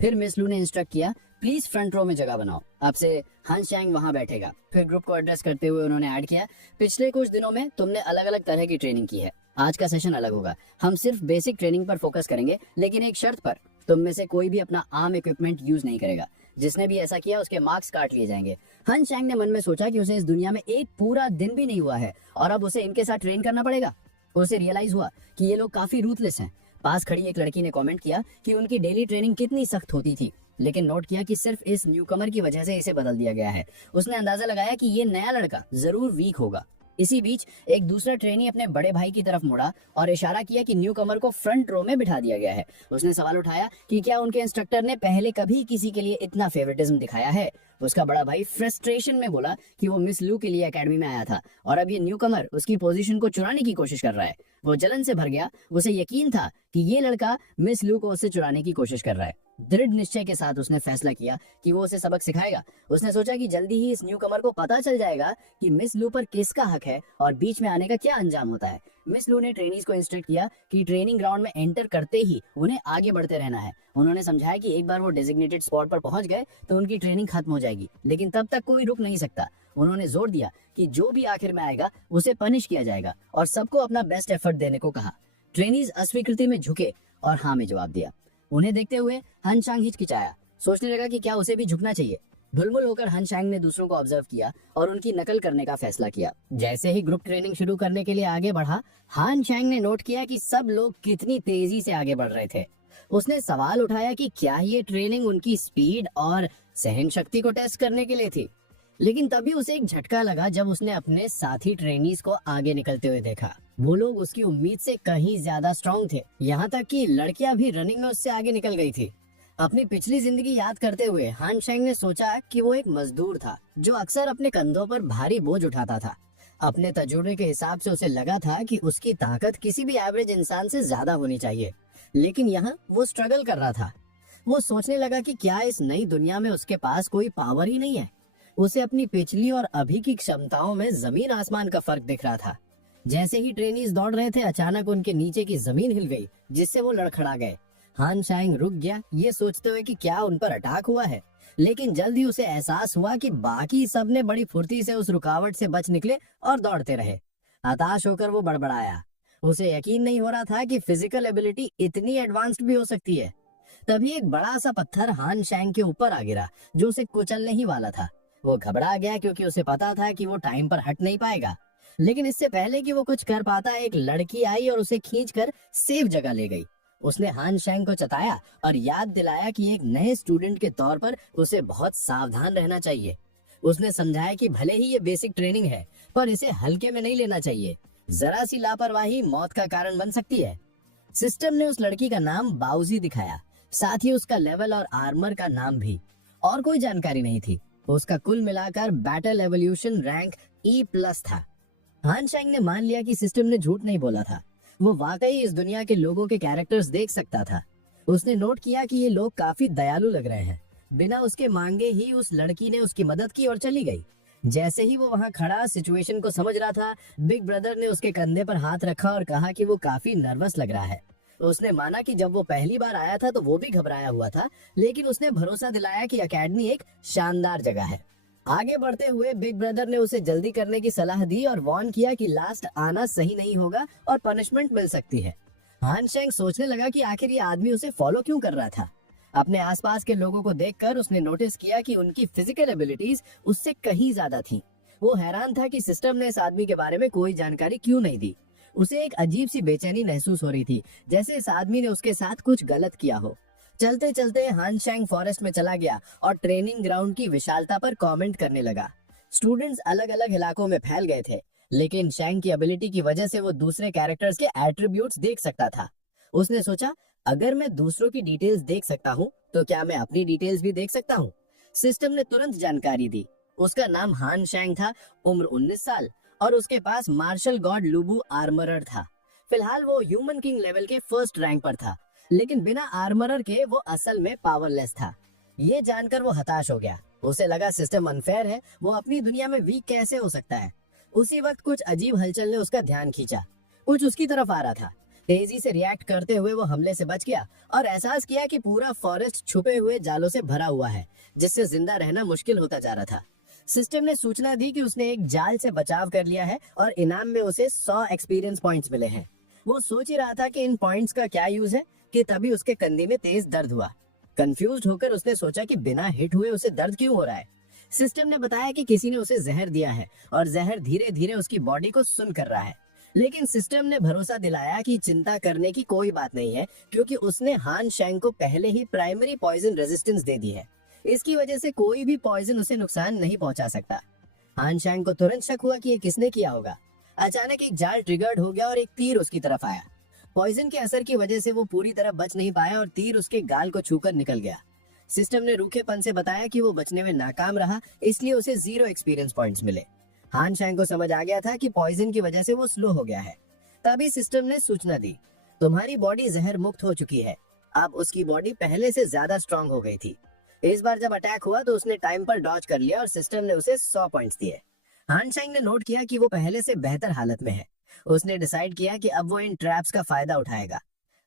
फिर मिस लू ने इंस्ट्रक्ट किया, प्लीज फ्रंट रो में जगह बनाओ, आपसे हान शांग वहां बैठेगा। फिर ग्रुप को एड्रेस करते हुए उन्होंने ऐड किया, पिछले कुछ दिनों में तुमने अलग अलग तरह की ट्रेनिंग की है, आज का सेशन अलग होगा, हम सिर्फ बेसिक ट्रेनिंग पर फोकस करेंगे, लेकिन एक शर्त पर, तुम में से कोई भी अपना आर्म इक्विपमेंट यूज नहीं करेगा, जिसने भी ऐसा किया उसके मार्क्स काट लिए जाएंगे। हन शैंग ने मन में सोचा कि उसे इस दुनिया में एक पूरा दिन भी नहीं हुआ है और अब उसे इनके साथ ट्रेन करना पड़ेगा। उसे रियलाइज हुआ कि ये लोग काफी रूथलेस हैं। पास खड़ी एक लड़की ने कमेंट किया कि उनकी डेली ट्रेनिंग कितनी सख्त होती थी, लेकिन नोट किया कि सिर्फ इस न्यूकमर की वजह से इसे बदल दिया गया है। उसने अंदाजा लगाया कि ये नया लड़का जरूर वीक होगा। इसी बीच एक दूसरा ट्रेनी अपने बड़े भाई की तरफ मुड़ा और इशारा किया कि न्यू कमर को फ्रंट रो में बिठा दिया गया है। उसने सवाल उठाया कि क्या उनके इंस्ट्रक्टर ने पहले कभी किसी के लिए इतना फेवरेटिज्म दिखाया है। उसका बड़ा भाई फ्रस्ट्रेशन में बोला कि वो मिस लू के लिए एकेडमी में आया था और अब ये न्यू कमर उसकी पोजीशन को चुराने की कोशिश कर रहा है। वो जलन से भर गया। उसे यकीन था कि ये लड़का मिस लू को उससे चुराने की कोशिश कर रहा है। दृढ़ निश्चय के साथ उसने फैसला किया कि वो उसे सबक सिखाएगा। उसने सोचा कि जल्दी ही इस न्यू कमर को पता चल जाएगा कि मिस लू पर किसका हक है और बीच में आने का क्या अंजाम होता है। मिस लू ने ट्रेनीज को इंस्ट्रक्ट किया कि ट्रेनिंग ग्राउंड में एंटर करते ही उन्हें आगे बढ़ते रहना है। उन्होंने समझाया कि एक बार वो डेजिग्नेटेड स्पॉट पर पहुंच गए तो उनकी ट्रेनिंग खत्म हो जाएगी, लेकिन तब तक कोई रुक नहीं सकता। उन्होंने जोर दिया कि जो भी आखिर में आएगा उसे पनिश किया जाएगा और सबको अपना बेस्ट एफर्ट देने को कहा। ट्रेनीज अस्वीकृति में झुके और हाँ में जवाब दिया। उन्हें देखते हुए हन शांग हिचकिचाया, सोचने लगा कि क्या उसे भी झुकना चाहिए। ढुलमुल होकर हन शांग ने दूसरों को ऑब्जर्व किया और उनकी नकल करने का फैसला किया। जैसे ही ग्रुप ट्रेनिंग शुरू करने के लिए आगे बढ़ा, हान शांग ने नोट किया कि सब लोग कितनी तेजी से आगे बढ़ रहे थे। उसने सवाल उठाया कि क्या ये ट्रेनिंग उनकी स्पीड और सहन शक्ति को टेस्ट करने के लिए थी, लेकिन तभी उसे एक झटका लगा जब उसने अपने साथी ट्रेनीज को आगे निकलते हुए देखा। वो लोग उसकी उम्मीद से कहीं ज्यादा स्ट्रांग थे, यहाँ तक कि लड़कियां भी रनिंग में उससे आगे निकल गई थी। अपनी पिछली जिंदगी याद करते हुए हान शेंग ने सोचा कि वो एक मजदूर था जो अक्सर अपने कंधों पर भारी बोझ उठाता था। अपने तजुर्बे के हिसाब से उसे लगा था कि उसकी ताकत किसी भी एवरेज इंसान से ज्यादा होनी चाहिए, लेकिन यहाँ वो स्ट्रगल कर रहा था। वो सोचने लगा कि क्या इस नई दुनिया में उसके पास कोई पावर ही नहीं है। उसे अपनी पिछली और अभी की क्षमताओं में जमीन आसमान का फर्क दिख रहा था। जैसे ही ट्रेनीज दौड़ रहे थे, अचानक उनके नीचे की जमीन हिल गई, जिससे वो लड़खड़ा गए। हान शांग रुक गया, ये सोचते हुए कि क्या उन पर अटैक हुआ है, लेकिन जल्द ही उसे एहसास हुआ कि बाकी सब ने बड़ी फुर्ती से उस रुकावट से बच निकले और दौड़ते रहे। हताश होकर वो बड़बड़ाया। उसे यकीन नहीं हो रहा था कि फिजिकल एबिलिटी इतनी एडवांस्ड भी हो सकती है। तभी एक बड़ा सा पत्थर हान शांग के ऊपर आ गिरा, जो उसे कुचलने ही वाला था। वो घबरा गया क्योंकि उसे पता था कि वो टाइम पर हट नहीं पाएगा, लेकिन इससे पहले कि वो कुछ कर पाता, एक लड़की आई और उसे खींचकर सेफ जगह ले गई। उसने हान शांग को चताया और याद दिलाया कि एक नए स्टूडेंट के तौर पर उसे बहुत सावधान रहना चाहिए। उसने समझाया कि भले ही ये बेसिक ट्रेनिंग है, पर इसे हल्के में नहीं लेना चाहिए। जरा सी लापरवाही मौत का कारण बन सकती है। सिस्टम ने उस लड़की का नाम बाउजी दिखाया, साथ ही उसका लेवल और आर्मर का नाम भी। और कोई जानकारी नहीं थी। उसका कुल मिलाकर बैटल एवोल्यूशन रैंक E+ था। हान शांग ने मान लिया कि सिस्टम ने झूठ नहीं बोला था। वो वाकई इस दुनिया के लोगों के कैरेक्टर्स देख सकता था। उसने नोट किया कि ये लोग काफी दयालु लग रहे हैं। बिना उसके मांगे ही उस लड़की ने उसकी मदद की और चली गई। जैसे ही वो वहां खड़ा सिचुएशन को समझ रहा था, बिग ब्रदर ने उसके कंधे पर हाथ रखा और कहा कि वो काफी नर्वस लग रहा है। उसने माना कि जब वो पहली बार आया था तो वो भी घबराया हुआ था, लेकिन उसने भरोसा दिलाया कि एकेडमी एक शानदार जगह है। आगे बढ़ते हुए बिग ब्रदर ने उसे जल्दी करने की सलाह दी और वार्न किया कि लास्ट आना सही नहीं होगा और पनिशमेंट मिल सकती है। हान शेंग सोचने लगा कि आखिर ये आदमी उसे फॉलो क्यों कर रहा था। अपने आसपास के लोगों को देखकर उसने नोटिस किया कि उनकी फिजिकल एबिलिटीज उससे कहीं ज्यादा थी। वो हैरान था कि सिस्टम ने इस आदमी के बारे में कोई जानकारी क्यों नहीं दी। उसे एक अजीब सी बेचैनी महसूस हो रही थी, जैसे इस आदमी ने उसके साथ कुछ गलत किया हो। चलते चलते हान शांग फॉरेस्ट में चला गया और ट्रेनिंग ग्राउंड की विशालता पर कमेंट करने लगा। स्टूडेंट्स अलग अलग इलाकों में फैल गए थे, लेकिन शांग की एबिलिटी की वजह से वो दूसरे कैरेक्टर्स के एट्रीब्यूट्स देख सकता था। उसने सोचा, अगर मैं दूसरों की डिटेल्स देख सकता हूँ तो क्या मैं अपनी डिटेल्स भी देख सकता हूँ। सिस्टम ने तुरंत जानकारी दी। उसका नाम हान शांग था, उम्र 19 साल और उसके पास मार्शल गॉड लुबू आर्मरर था। फिलहाल वो ह्यूमन किंग लेवल के फर्स्ट रैंक पर था, लेकिन बिना आर्मरर के वो असल में पावरलेस था। ये जानकर वो हताश हो गया। उसे लगा सिस्टम अनफेयर है, वो अपनी दुनिया में वीक कैसे हो सकता है। उसी वक्त कुछ अजीब हलचल ने उसका ध्यान खींचा। कुछ उसकी तरफ आ रहा था। तेजी से रिएक्ट करते हुए वो हमले से बच गया और एहसास किया कि पूरा फॉरेस्ट छुपे हुए जालों से भरा हुआ है, जिससे जिंदा रहना मुश्किल होता जा रहा था। सिस्टम ने सूचना दी कि उसने एक जाल से बचाव कर लिया है और इनाम में उसे 100 एक्सपीरियंस पॉइंट्स मिले हैं। वो सोच ही रहा था कि इन पॉइंट्स का क्या यूज है कि तभी उसके कंधे में तेज दर्द हुआ। कंफ्यूज्ड होकर उसने सोचा कि बिना हिट हुए उसे दर्द क्यों हो रहा है। सिस्टम ने बताया कि किसी ने उसे जहर दिया है और जहर धीरे धीरे उसकी बॉडी को सुन्न कर रहा है। लेकिन सिस्टम ने भरोसा दिलाया कि चिंता करने की कोई बात नहीं है, क्योंकि उसने हान शैंग को पहले ही प्राइमरी पॉइजन रेजिस्टेंस दे दी है। इसकी वजह से कोई भी पॉइजन उसे नुकसान नहीं पहुंचा सकता। हान शैंग को तुरंत शक हुआ कि ये किसने किया होगा। अचानक एक जाल ट्रिगर्ड हो गया और एक तीर उसकी तरफ आया। पॉइजन के असर की वजह से वो पूरी तरह बच नहीं पाया और तीर उसके गाल को छूकर निकल गया। सिस्टम ने रूखेपन से बताया कि वो बचने में नाकाम रहा, इसलिए उसे 0 एक्सपीरियंस पॉइंट्स मिले। हान शैंग को समझ आ गया था कि पॉइजन की वजह से वो स्लो हो गया है। तभी सिस्टम ने सूचना दी, तुम्हारी बॉडी जहर मुक्त हो चुकी है। अब उसकी बॉडी पहले से ज्यादा स्ट्रांग हो गई थी। इस बार जब अटैक हुआ तो उसने टाइम पर डॉज कर लिया और सिस्टम ने उसे 100 पॉइंट्स दिए। हान शैंग ने नोट किया कि वो पहले से बेहतर हालत में है। उसने डिसाइड किया कि अब वो इन ट्रैप्स का फायदा उठाएगा।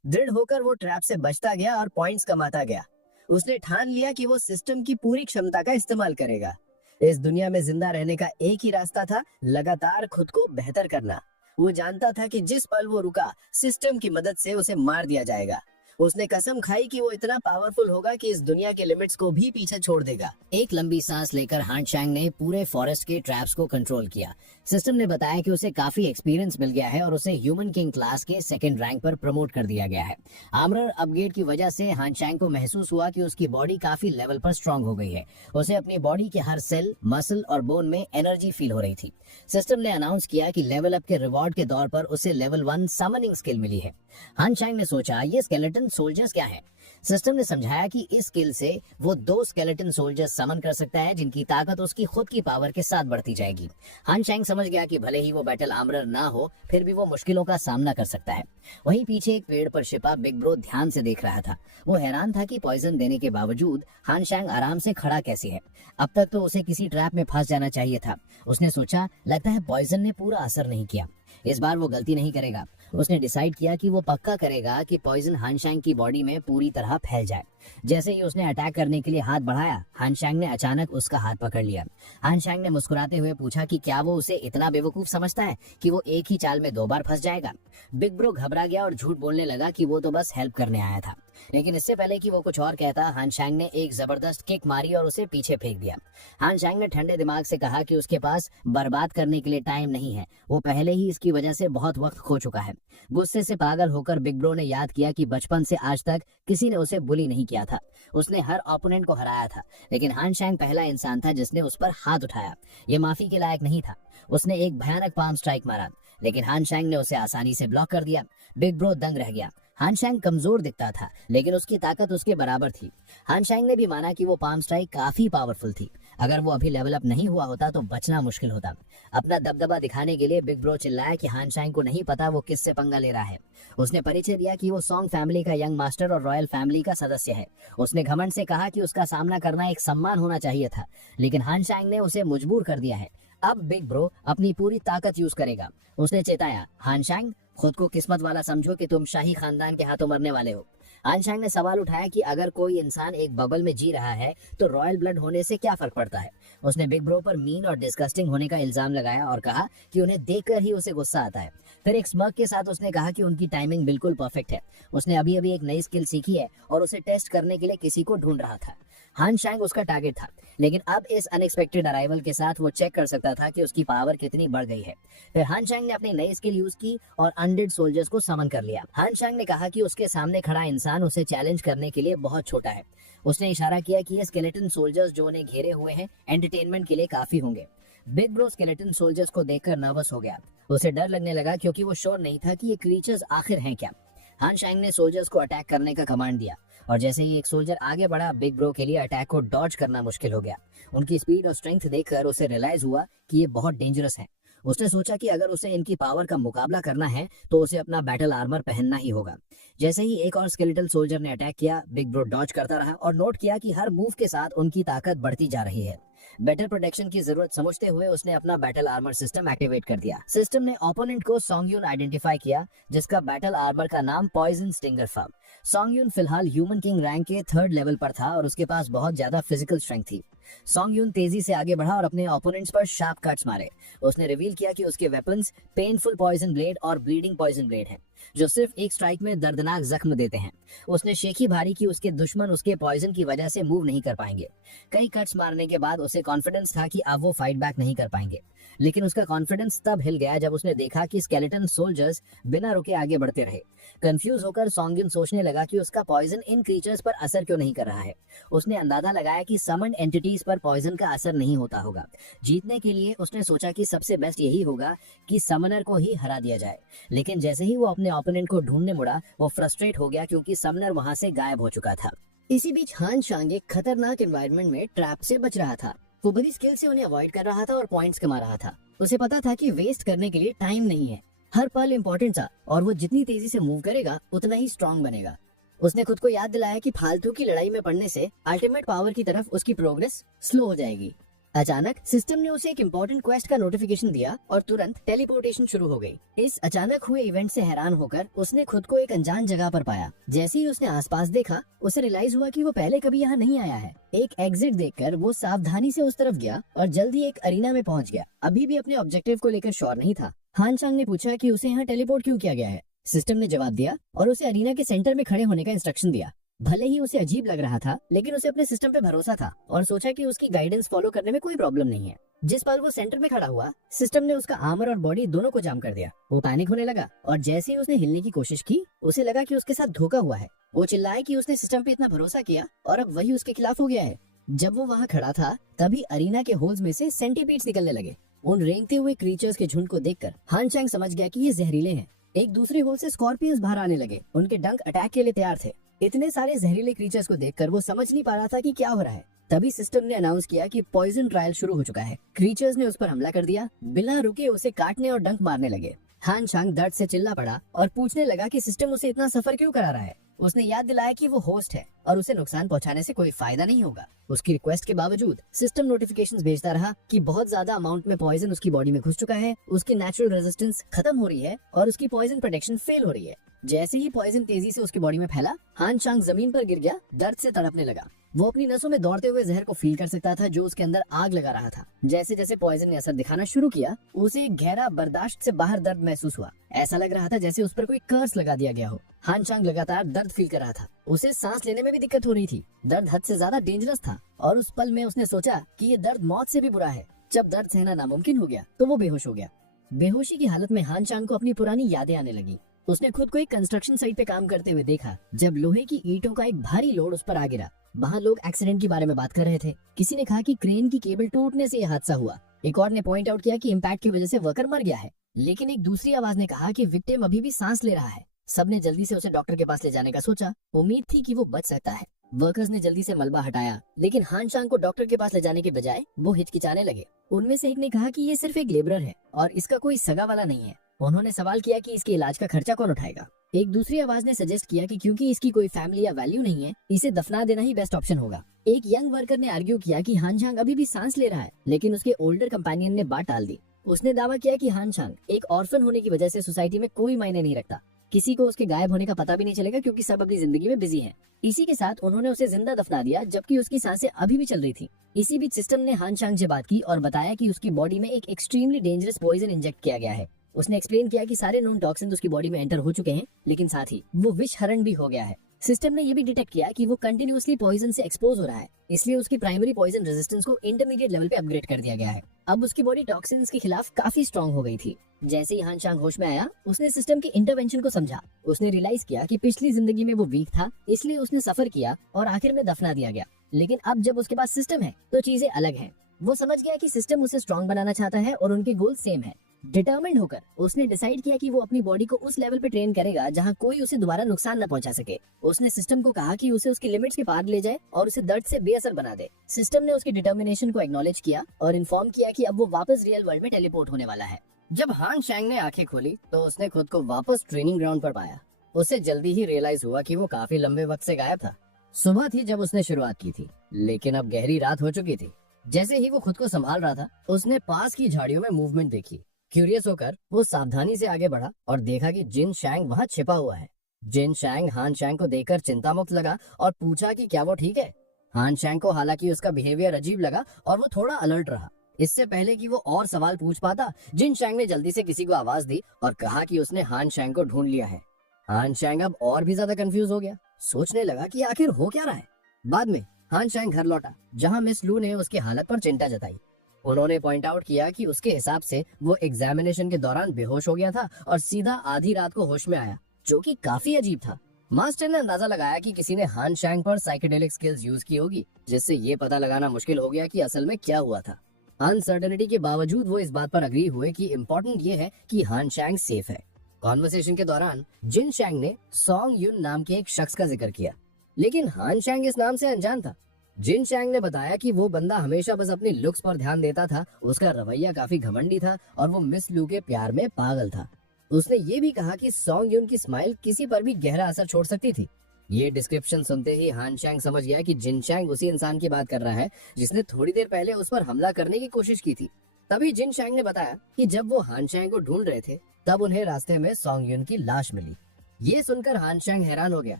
दृढ़ होकर वो ट्रैप से बचता गया और पॉइंट्स कमाता गया। उसने ठान लिया कि वो सिस्टम की पूरी क्षमता का इस्तेमाल करेगा। इस दुनिया में जिंदा रहने का एक ही रास्ता था, लगातार खुद को बेहतर करना। वो जानता था कि जिस पल वो रुका, सिस्टम की मदद से उसे मार दिया जाएगा। उसने कसम खाई कि वो इतना पावरफुल होगा कि इस दुनिया के लिमिट्स को भी पीछे छोड़ देगा। एक लंबी सांस लेकर हान शैंग ने पूरे फॉरेस्ट के ट्रैप्स को कंट्रोल किया। सिस्टम ने बताया कि उसे काफी एक्सपीरियंस मिल गया है और उसे ह्यूमन किंग क्लास के 2nd रैंक पर प्रमोट कर दिया गया है। आर्मर अपग्रेड की वजह से हान शैंग को महसूस हुआ कि उसकी बॉडी काफी लेवल पर स्ट्रांग हो गई है। उसे अपनी बॉडी के हर सेल, मसल और बोन में एनर्जी फील हो रही थी। सिस्टम ने अनाउंस किया कि लेवल अप के रिवॉर्ड के तौर पर उसे लेवल 1 समनिंग स्किल मिली है। हान शैंग ने सोचा, ये स्केलेटन सोल्जर्स क्या है? सिस्टम ने समझाया कि इस स्किल से वो 2 स्केलेटन सोल्जर्स समन कर सकता है, जिनकी ताकत उसकी खुद की पावर के साथ बढ़ती जाएगी। हान शैंग समझ गया कि भले ही वो बैटल आर्मर ना हो, फिर भी वो मुश्किलों का सामना कर सकता है। वहीं पीछे एक पेड़ पर छिपा बिग ब्रो ध्यान से देख रहा था। वो हैरान था कि पॉइजन देने के बावजूद हान शैंग आराम से खड़ा कैसे है। अब तक तो उसे किसी ट्रैप में फंस जाना चाहिए था। उसने सोचा, लगता है पॉइजन ने पूरा असर नहीं किया। इस बार वो गलती नहीं करेगा। उसने डिसाइड किया कि वो पक्का करेगा कि पॉइजन हान शैंग की बॉडी में पूरी तरह फैल जाए। जैसे ही उसने अटैक करने के लिए हाथ बढ़ाया, हान शैंग ने अचानक उसका हाथ पकड़ लिया। हान शैंग ने मुस्कुराते हुए पूछा कि क्या वो उसे इतना बेवकूफ समझता है कि वो एक ही चाल में 2 बार फंस जाएगा। बिग ब्रो घबरा गया और झूठ बोलने लगा कि वो तो बस हेल्प करने आया था। लेकिन इससे पहले कि वो कुछ और कहता, हान शैंग ने एक जबरदस्त किक मारी और उसे पीछे फेंक दिया। हान शैंग ने ठंडे दिमाग से कहा कि उसके पास बर्बाद करने के लिए टाइम नहीं है। वो पहले ही इसकी वजह से बहुत वक्त खो चुका है। गुस्से से पागल होकर बिग ब्रो ने याद किया कि बचपन से आज तक किसी ने उसे बुली नहीं किया था। उसने हर ओपोनेंट को हराया था, लेकिन हान शैंग पहला इंसान था जिसने उस पर हाथ उठाया। ये माफी के लायक नहीं था। उसने एक भयानक पाम स्ट्राइक मारा, लेकिन हान शैंग ने उसे आसानी से ब्लॉक कर दिया। बिग ब्रो दंग रह गया। हान शैंग कमजोर दिखता था, लेकिन उसकी ताकत उसके बराबर थी। हान शैंग ने भी माना कि वो पाम स्ट्राइक काफी पावरफुल थी। अगर वो अभी लेवल अप नहीं हुआ होता तो बचना मुश्किल होता। अपना दबदबा दिखाने के लिए बिग ब्रो चिल्लाया कि हान शैंग को नहीं पता वो किससे पंगा ले रहा है। उसने परिचय दिया कि वो सॉन्ग फैमिली का यंग मास्टर और रॉयल फैमिली का सदस्य है। उसने घमंड से कहा कि उसका सामना करना एक सम्मान होना चाहिए था, लेकिन हान शैंग ने उसे मजबूर कर दिया है। अब बिग ब्रो अपनी पूरी ताकत यूज करेगा। उसने चेताया, हान शैंग, खुद को किस्मत वाला समझो कि तुम शाही खानदान के हाथों मरने वाले हो। हान शैंग ने सवाल उठाया कि अगर कोई इंसान एक बबल में जी रहा है तो रॉयल ब्लड होने से क्या फर्क पड़ता है। उसने बिग ब्रो पर मीन और डिस्गस्टिंग होने का इल्जाम लगाया और कहा कि उन्हें देखकर ही उसे गुस्सा आता है। फिर एक स्मर्क के साथ उसने कहा कि उनकी टाइमिंग बिल्कुल परफेक्ट है। उसने अभी अभी एक नई स्किल सीखी है और उसे टेस्ट करने के लिए किसी को ढूंढ रहा था। हान शैंग उसका टारगेट था, लेकिन अब इस अनएक्सपेक्टेड अराइवल के साथ वो चेक कर सकता था कि उसकी पावर कितनी बढ़ गई है। फिर हान शैंग ने अपनी नई स्किल यूज की और अनडेड सोल्जर्स को समन कर लिया। हान शैंग ने कहा कि उसके सामने खड़ा इंसान उसे चैलेंज करने के लिए बहुत छोटा है। उसने इशारा किया कि ये स्केलेटन सोल्जर्स जो उन्हें घेरे हुए हैं एंटरटेनमेंट के लिए काफी होंगे। बिग ब्रो स्केलेटन सोल्जर्स को देखकर नर्वस हो गया। उसे डर लगने लगा क्योंकि वो श्योर नहीं था कि ये क्रीचर्स आखिर हैं क्या। हान शैंग ने सोल्जर्स को अटैक करने का कमांड दिया और जैसे ही एक सोल्जर आगे बढ़ा, बिग ब्रो के लिए अटैक को डॉज करना मुश्किल हो गया। उनकी स्पीड और स्ट्रेंथ देखकर उसे रियलाइज हुआ कि ये बहुत डेंजरस है। उसने सोचा कि अगर उसे इनकी पावर का मुकाबला करना है तो उसे अपना बैटल आर्मर पहनना ही होगा। जैसे ही एक और स्केलेटल सोल्जर ने अटैक किया, बिग ब्रो डॉज करता रहा और नोट किया कि हर मूव के साथ उनकी ताकत बढ़ती जा रही है। बेटर प्रोटेक्शन की जरूरत समझते हुए उसने अपना बैटल आर्मर सिस्टम एक्टिवेट कर दिया। सिस्टम ने ओपोनेंट को सोंगयुन आइडेंटिफाई किया, जिसका बैटल आर्मर का नाम पॉइजन स्टिंगर था। सोंगयुन फिलहाल ह्यूमन किंग रैंक के 3rd लेवल पर था और उसके पास बहुत ज्यादा फिजिकल स्ट्रेंथ थी। सोंगयुन तेजी से आगे बढ़ा और अपने ओपोनेंट्स पर शार्प कट्स मारे। उसने रिवील किया कि उसके वेपन्स पेनफुल पॉइजन ब्लेड और ब्लीडिंग पॉइजन ब्लेड हैं, जो सिर्फ एक स्ट्राइक में दर्दनाक जख्म देते हैं। उसने शेखी भारी की उसके दुश्मन उसके पॉइजन की वजह से मूव नहीं कर पाएंगे। कई कट्स मारने के बाद उसे कॉन्फिडेंस था कि अब वो फाइट बैक नहीं कर पाएंगे, लेकिन उसका कॉन्फिडेंस तब हिल गया जब उसने देखा कि स्केलेटन सोल्जर्स बिना रुके आगे बढ़ते रहे। कंफ्यूज होकर सोंगयुन सोचने लगा कि उसका पॉइजन इन क्रीचर्स पर असर क्यों नहीं कर रहा है। उसने अंदाजा लगाया कि समन्ड एंटिटीज पर पॉइजन का असर नहीं होता होगा। जीतने के लिए उसने सोचा कि सबसे बेस्ट यही होगा कि समनर को ही हरा दिया जाए, लेकिन जैसे ही वो अपने ओपोनेंट को ढूंढने मुड़ा, वो फ्रस्ट्रेट हो गया क्योंकि समनर वहां से गायब हो चुका था। इसी बीच हान चांग एक खतरनाक एनवायरनमेंट में ट्रैप से बच रहा था। वो बड़ी स्किल से उन्हें अवॉइड कर रहा था और पॉइंट्स कमा रहा था। उसे पता था कि वेस्ट करने के लिए टाइम नहीं है, हर पल इम्पोर्टेंट था और वो जितनी तेजी से मूव करेगा उतना ही स्ट्रांग बनेगा। उसने खुद को याद दिलाया कि फालतू की लड़ाई में पड़ने से अल्टीमेट पावर की तरफ उसकी प्रोग्रेस स्लो हो जाएगी। अचानक सिस्टम ने उसे एक इम्पोर्टेंट क्वेस्ट का नोटिफिकेशन दिया और तुरंत टेलीपोर्टेशन शुरू हो गई। इस अचानक हुए इवेंट से हैरान होकर उसने खुद को एक अनजान जगह पर पाया। जैसे ही उसने आसपास देखा, उसे रियलाइज हुआ कि वो पहले कभी यहाँ नहीं आया है। एक एग्जिट देखकर वो सावधानी से उस तरफ गया और जल्दी एक अरीना में पहुंच गया। अभी भी अपने ऑब्जेक्टिव को लेकर श्योर नहीं था। हान चांग ने पूछा कि उसे यहाँ टेलीपोर्ट क्यों किया गया है। सिस्टम ने जवाब दिया और उसे अरीना के सेंटर में खड़े होने का इंस्ट्रक्शन दिया। भले ही उसे अजीब लग रहा था, लेकिन उसे अपने सिस्टम पे भरोसा था और सोचा कि उसकी गाइडेंस फॉलो करने में कोई प्रॉब्लम नहीं है। जिस पल वो सेंटर में खड़ा हुआ, सिस्टम ने उसका आर्मर और बॉडी दोनों को जाम कर दिया। वो पैनिक होने लगा और जैसे ही उसने हिलने की कोशिश की, उसे लगा कि उसके साथ धोखा हुआ है। वो चिल्लाए कि उसने सिस्टम पे इतना भरोसा किया और अब वही उसके खिलाफ हो गया है। जब वो वहाँ खड़ा था, तभी अरीना के होल्स में से सेंटीपीड्स निकलने लगे। उन रेंगते हुए क्रीचर्स के झुंड को देखकर हान चांग समझ गया कि ये जहरीले हैं। एक दूसरे होल से स्कॉर्पियंस बाहर आने लगे। उनके डंक अटैक के लिए तैयार थे। इतने सारे जहरीले क्रीचर्स को देखकर वो समझ नहीं पा रहा था कि क्या हो रहा है। तभी सिस्टम ने अनाउंस किया कि पॉइजन ट्रायल शुरू हो चुका है। क्रीचर्स ने उस पर हमला कर दिया, बिना रुके उसे काटने और डंक मारने लगे। हान चांग दर्द से चिल्ला पड़ा और पूछने लगा कि सिस्टम उसे इतना सफर क्यों करा रहा है। उसने याद दिलाया कि वो होस्ट है और उसे नुकसान पहुंचाने से कोई फायदा नहीं होगा। उसकी रिक्वेस्ट के बावजूद सिस्टम नोटिफिकेशंस भेजता रहा कि बहुत ज्यादा अमाउंट में पॉइजन उसकी बॉडी में घुस चुका है, उसकी नेचुरल रेजिस्टेंस खत्म हो रही है और उसकी पॉइजन प्रोटेक्शन फेल हो रही है। जैसे ही पॉइजन तेजी से उसकी बॉडी में फैला, हान चांग जमीन पर गिर गया, दर्द से तड़पने लगा। वो अपनी नसों में दौड़ते हुए जहर को फील कर सकता था जो उसके अंदर आग लगा रहा था। जैसे जैसे पॉइजन ने असर दिखाना शुरू किया, उसे एक गहरा बर्दाश्त से बाहर दर्द महसूस हुआ। ऐसा लग रहा था जैसे उस पर कोई कर्स लगा दिया गया हो। हान चांग लगातार दर्द फील कर रहा था। उसे सांस लेने में भी दिक्कत हो रही थी। दर्द हद से ज्यादा डेंजरस था और उस पल में उसने सोचा कि ये दर्द मौत से भी बुरा है। जब दर्द सहना नामुमकिन हो गया तो वो बेहोश हो गया। बेहोशी की हालत में हान चांग को अपनी पुरानी यादें आने लगी। उसने खुद को एक कंस्ट्रक्शन साइट पे काम करते हुए देखा, जब लोहे की ईंटों का एक भारी लोड उस पर आ गिरा। वहाँ लोग एक्सीडेंट के बारे में बात कर रहे थे। किसी ने कहा कि क्रेन की केबल टूटने से यह हादसा हुआ। एक और ने पॉइंट आउट किया कि इम्पैक्ट की वजह से वर्कर मर गया है, लेकिन एक दूसरी आवाज ने कहा कि विक्टिम अभी भी सांस ले रहा है। सबने जल्दी से उसे डॉक्टर के पास ले जाने का सोचा। उम्मीद थी कि वो बच सकता है। वर्कर्स ने जल्दी से मलबा हटाया, लेकिन हान चांग को डॉक्टर के पास ले जाने के बजाय वो हिचकिचाने लगे। उनमें से एक ने कहा कि ये सिर्फ एक लेबरर है और इसका कोई सगा वाला नहीं है। उन्होंने सवाल किया कि इसके इलाज का खर्चा कौन उठाएगा। एक दूसरी आवाज ने सजेस्ट किया कि क्योंकि इसकी कोई फैमिली या वैल्यू नहीं है, इसे दफना देना ही बेस्ट ऑप्शन होगा। एक यंग वर्कर ने आर्ग्यू किया कि हान चांग अभी भी सांस ले रहा है, लेकिन उसके ओल्डर कंपेनियन ने बात टाल दी। उसने दावा किया कि हान चांग एक ऑर्फन होने की वजह से सोसाइटी में कोई मायने नहीं रखता। किसी को उसके गायब होने का पता भी नहीं चलेगा क्योंकि सब अपनी जिंदगी में बिजी हैं। इसी के साथ उन्होंने उसे जिंदा दफना दिया जबकि उसकी सांसें अभी भी चल रही थी। इसी बीच सिस्टम ने हान चांग से बात की और बताया कि उसकी बॉडी में एक एक्सट्रीमली डेंजरस पॉइजन इंजेक्ट किया गया है। उसने एक्सप्लेन किया कि सारे नोन टॉक्सिन उसकी बॉडी में एंटर हो चुके हैं, लेकिन साथ ही वो विष हरण भी हो गया है। सिस्टम ने ये भी डिटेक्ट किया कि वो कंटिन्यूअसली पॉइजन से एक्सपोज हो रहा है, इसलिए उसकी प्राइमरी पॉइजन रेजिस्टेंस को इंटरमीडिएट लेवल पे अपग्रेड कर दिया गया है। अब उसकी बॉडी टॉक्सिन्स के खिलाफ काफी स्ट्रांग हो गई थी। जैसे ही हान चांग होश में आया, उसने सिस्टम की इंटरवेंशन को समझा। उसने रियलाइज किया कि पिछली जिंदगी में वो वीक था, इसलिए उसने सफर किया और आखिर में दफना दिया गया। लेकिन अब जब उसके पास सिस्टम है तो चीजें अलग हैं। वो समझ गया कि सिस्टम उसे स्ट्रांग बनाना चाहता है और उनके गोल सेम है। डिटर्मिन्ड होकर उसने डिसाइड किया कि वो अपनी बॉडी को उस लेवल पे ट्रेन करेगा जहां कोई उसे दोबारा नुकसान न पहुंचा सके। उसने सिस्टम को कहा कि उसे उसकी लिमिट्स के पार ले जाए और उसे दर्द से बेअसर बना दे। सिस्टम ने उसकी डिटर्मिनेशन को एक्नॉलेज किया और इन्फॉर्म किया कि अब वो वापस रियल वर्ल्ड में टेलीपोर्ट होने वाला है। जब हान चांग ने आंखें खोली तो उसने खुद को वापस ट्रेनिंग ग्राउंड पर पाया। उसे जल्दी ही रियलाइज हुआ कि वो काफी लंबे वक्त से गायब था। सुबह थी जब उसने शुरुआत की थी, लेकिन अब गहरी रात हो चुकी थी। जैसे ही वो खुद को संभाल रहा था, उसने पास की झाड़ियों में मूवमेंट देखी। क्यूरियस होकर वो सावधानी से आगे बढ़ा और देखा कि जिन शैंग वहां छिपा हुआ है। जिन शैंग हान शैंग को देखकर चिंता मुक्त लगा और पूछा कि क्या वो ठीक है। हान शैंग को हालांकि उसका बिहेवियर अजीब लगा और वो थोड़ा अलर्ट रहा। इससे पहले कि वो और सवाल पूछ पाता, जिन शैंग ने जल्दी से किसी को आवाज दी और कहा कि उसने हान शैंग को ढूंढ लिया है। हान शैंग अब और भी ज्यादा कंफ्यूज हो गया, सोचने लगा कि आखिर हो क्या रहा है। बाद में हान शैंग घर लौटा, जहां मिस लू ने उसकी हालत पर चिंता जताई। उन्होंने पॉइंट आउट किया कि उसके हिसाब से वो एग्जामिनेशन के दौरान बेहोश हो गया था और सीधा आधी रात को होश में आया, जो कि काफी अजीब था। मास्टर ने अंदाजा लगाया कि किसी ने हान शैंग पर साइकेडेलिक स्किल्स यूज की होगी, जिससे ये पता लगाना मुश्किल हो गया कि असल में क्या हुआ था। अनसर्टेनिटी के बावजूद वो इस बात पर अग्री हुए कि इम्पोर्टेंट ये है कि हान शैंग सेफ है। कॉन्वर्सेशन के दौरान जिन शैंग ने सॉन्ग युन नाम के एक शख्स का जिक्र किया, लेकिन हान शैंग इस नाम से अनजान था। जिन शैंग ने बताया कि वो बंदा हमेशा बस अपनी लुक्स पर ध्यान देता था, उसका रवैया काफी घमंडी था और वो मिस लू के प्यार में पागल था। उसने ये भी कहा कि सॉन्ग युन की स्माइल किसी पर भी गहरा असर छोड़ सकती थी। ये डिस्क्रिप्शन सुनते ही हान शैंग समझ गया कि जिन शैंग उसी इंसान की बात कर रहा है जिसने थोड़ी देर पहले उस पर हमला करने की कोशिश की थी। तभी जिन शैंग ने बताया कि जब वो हान शैंग को ढूंढ रहे थे, तब उन्हें रास्ते में सॉन्ग युन की लाश मिली। ये सुनकर हान शैंग हैरान हो गया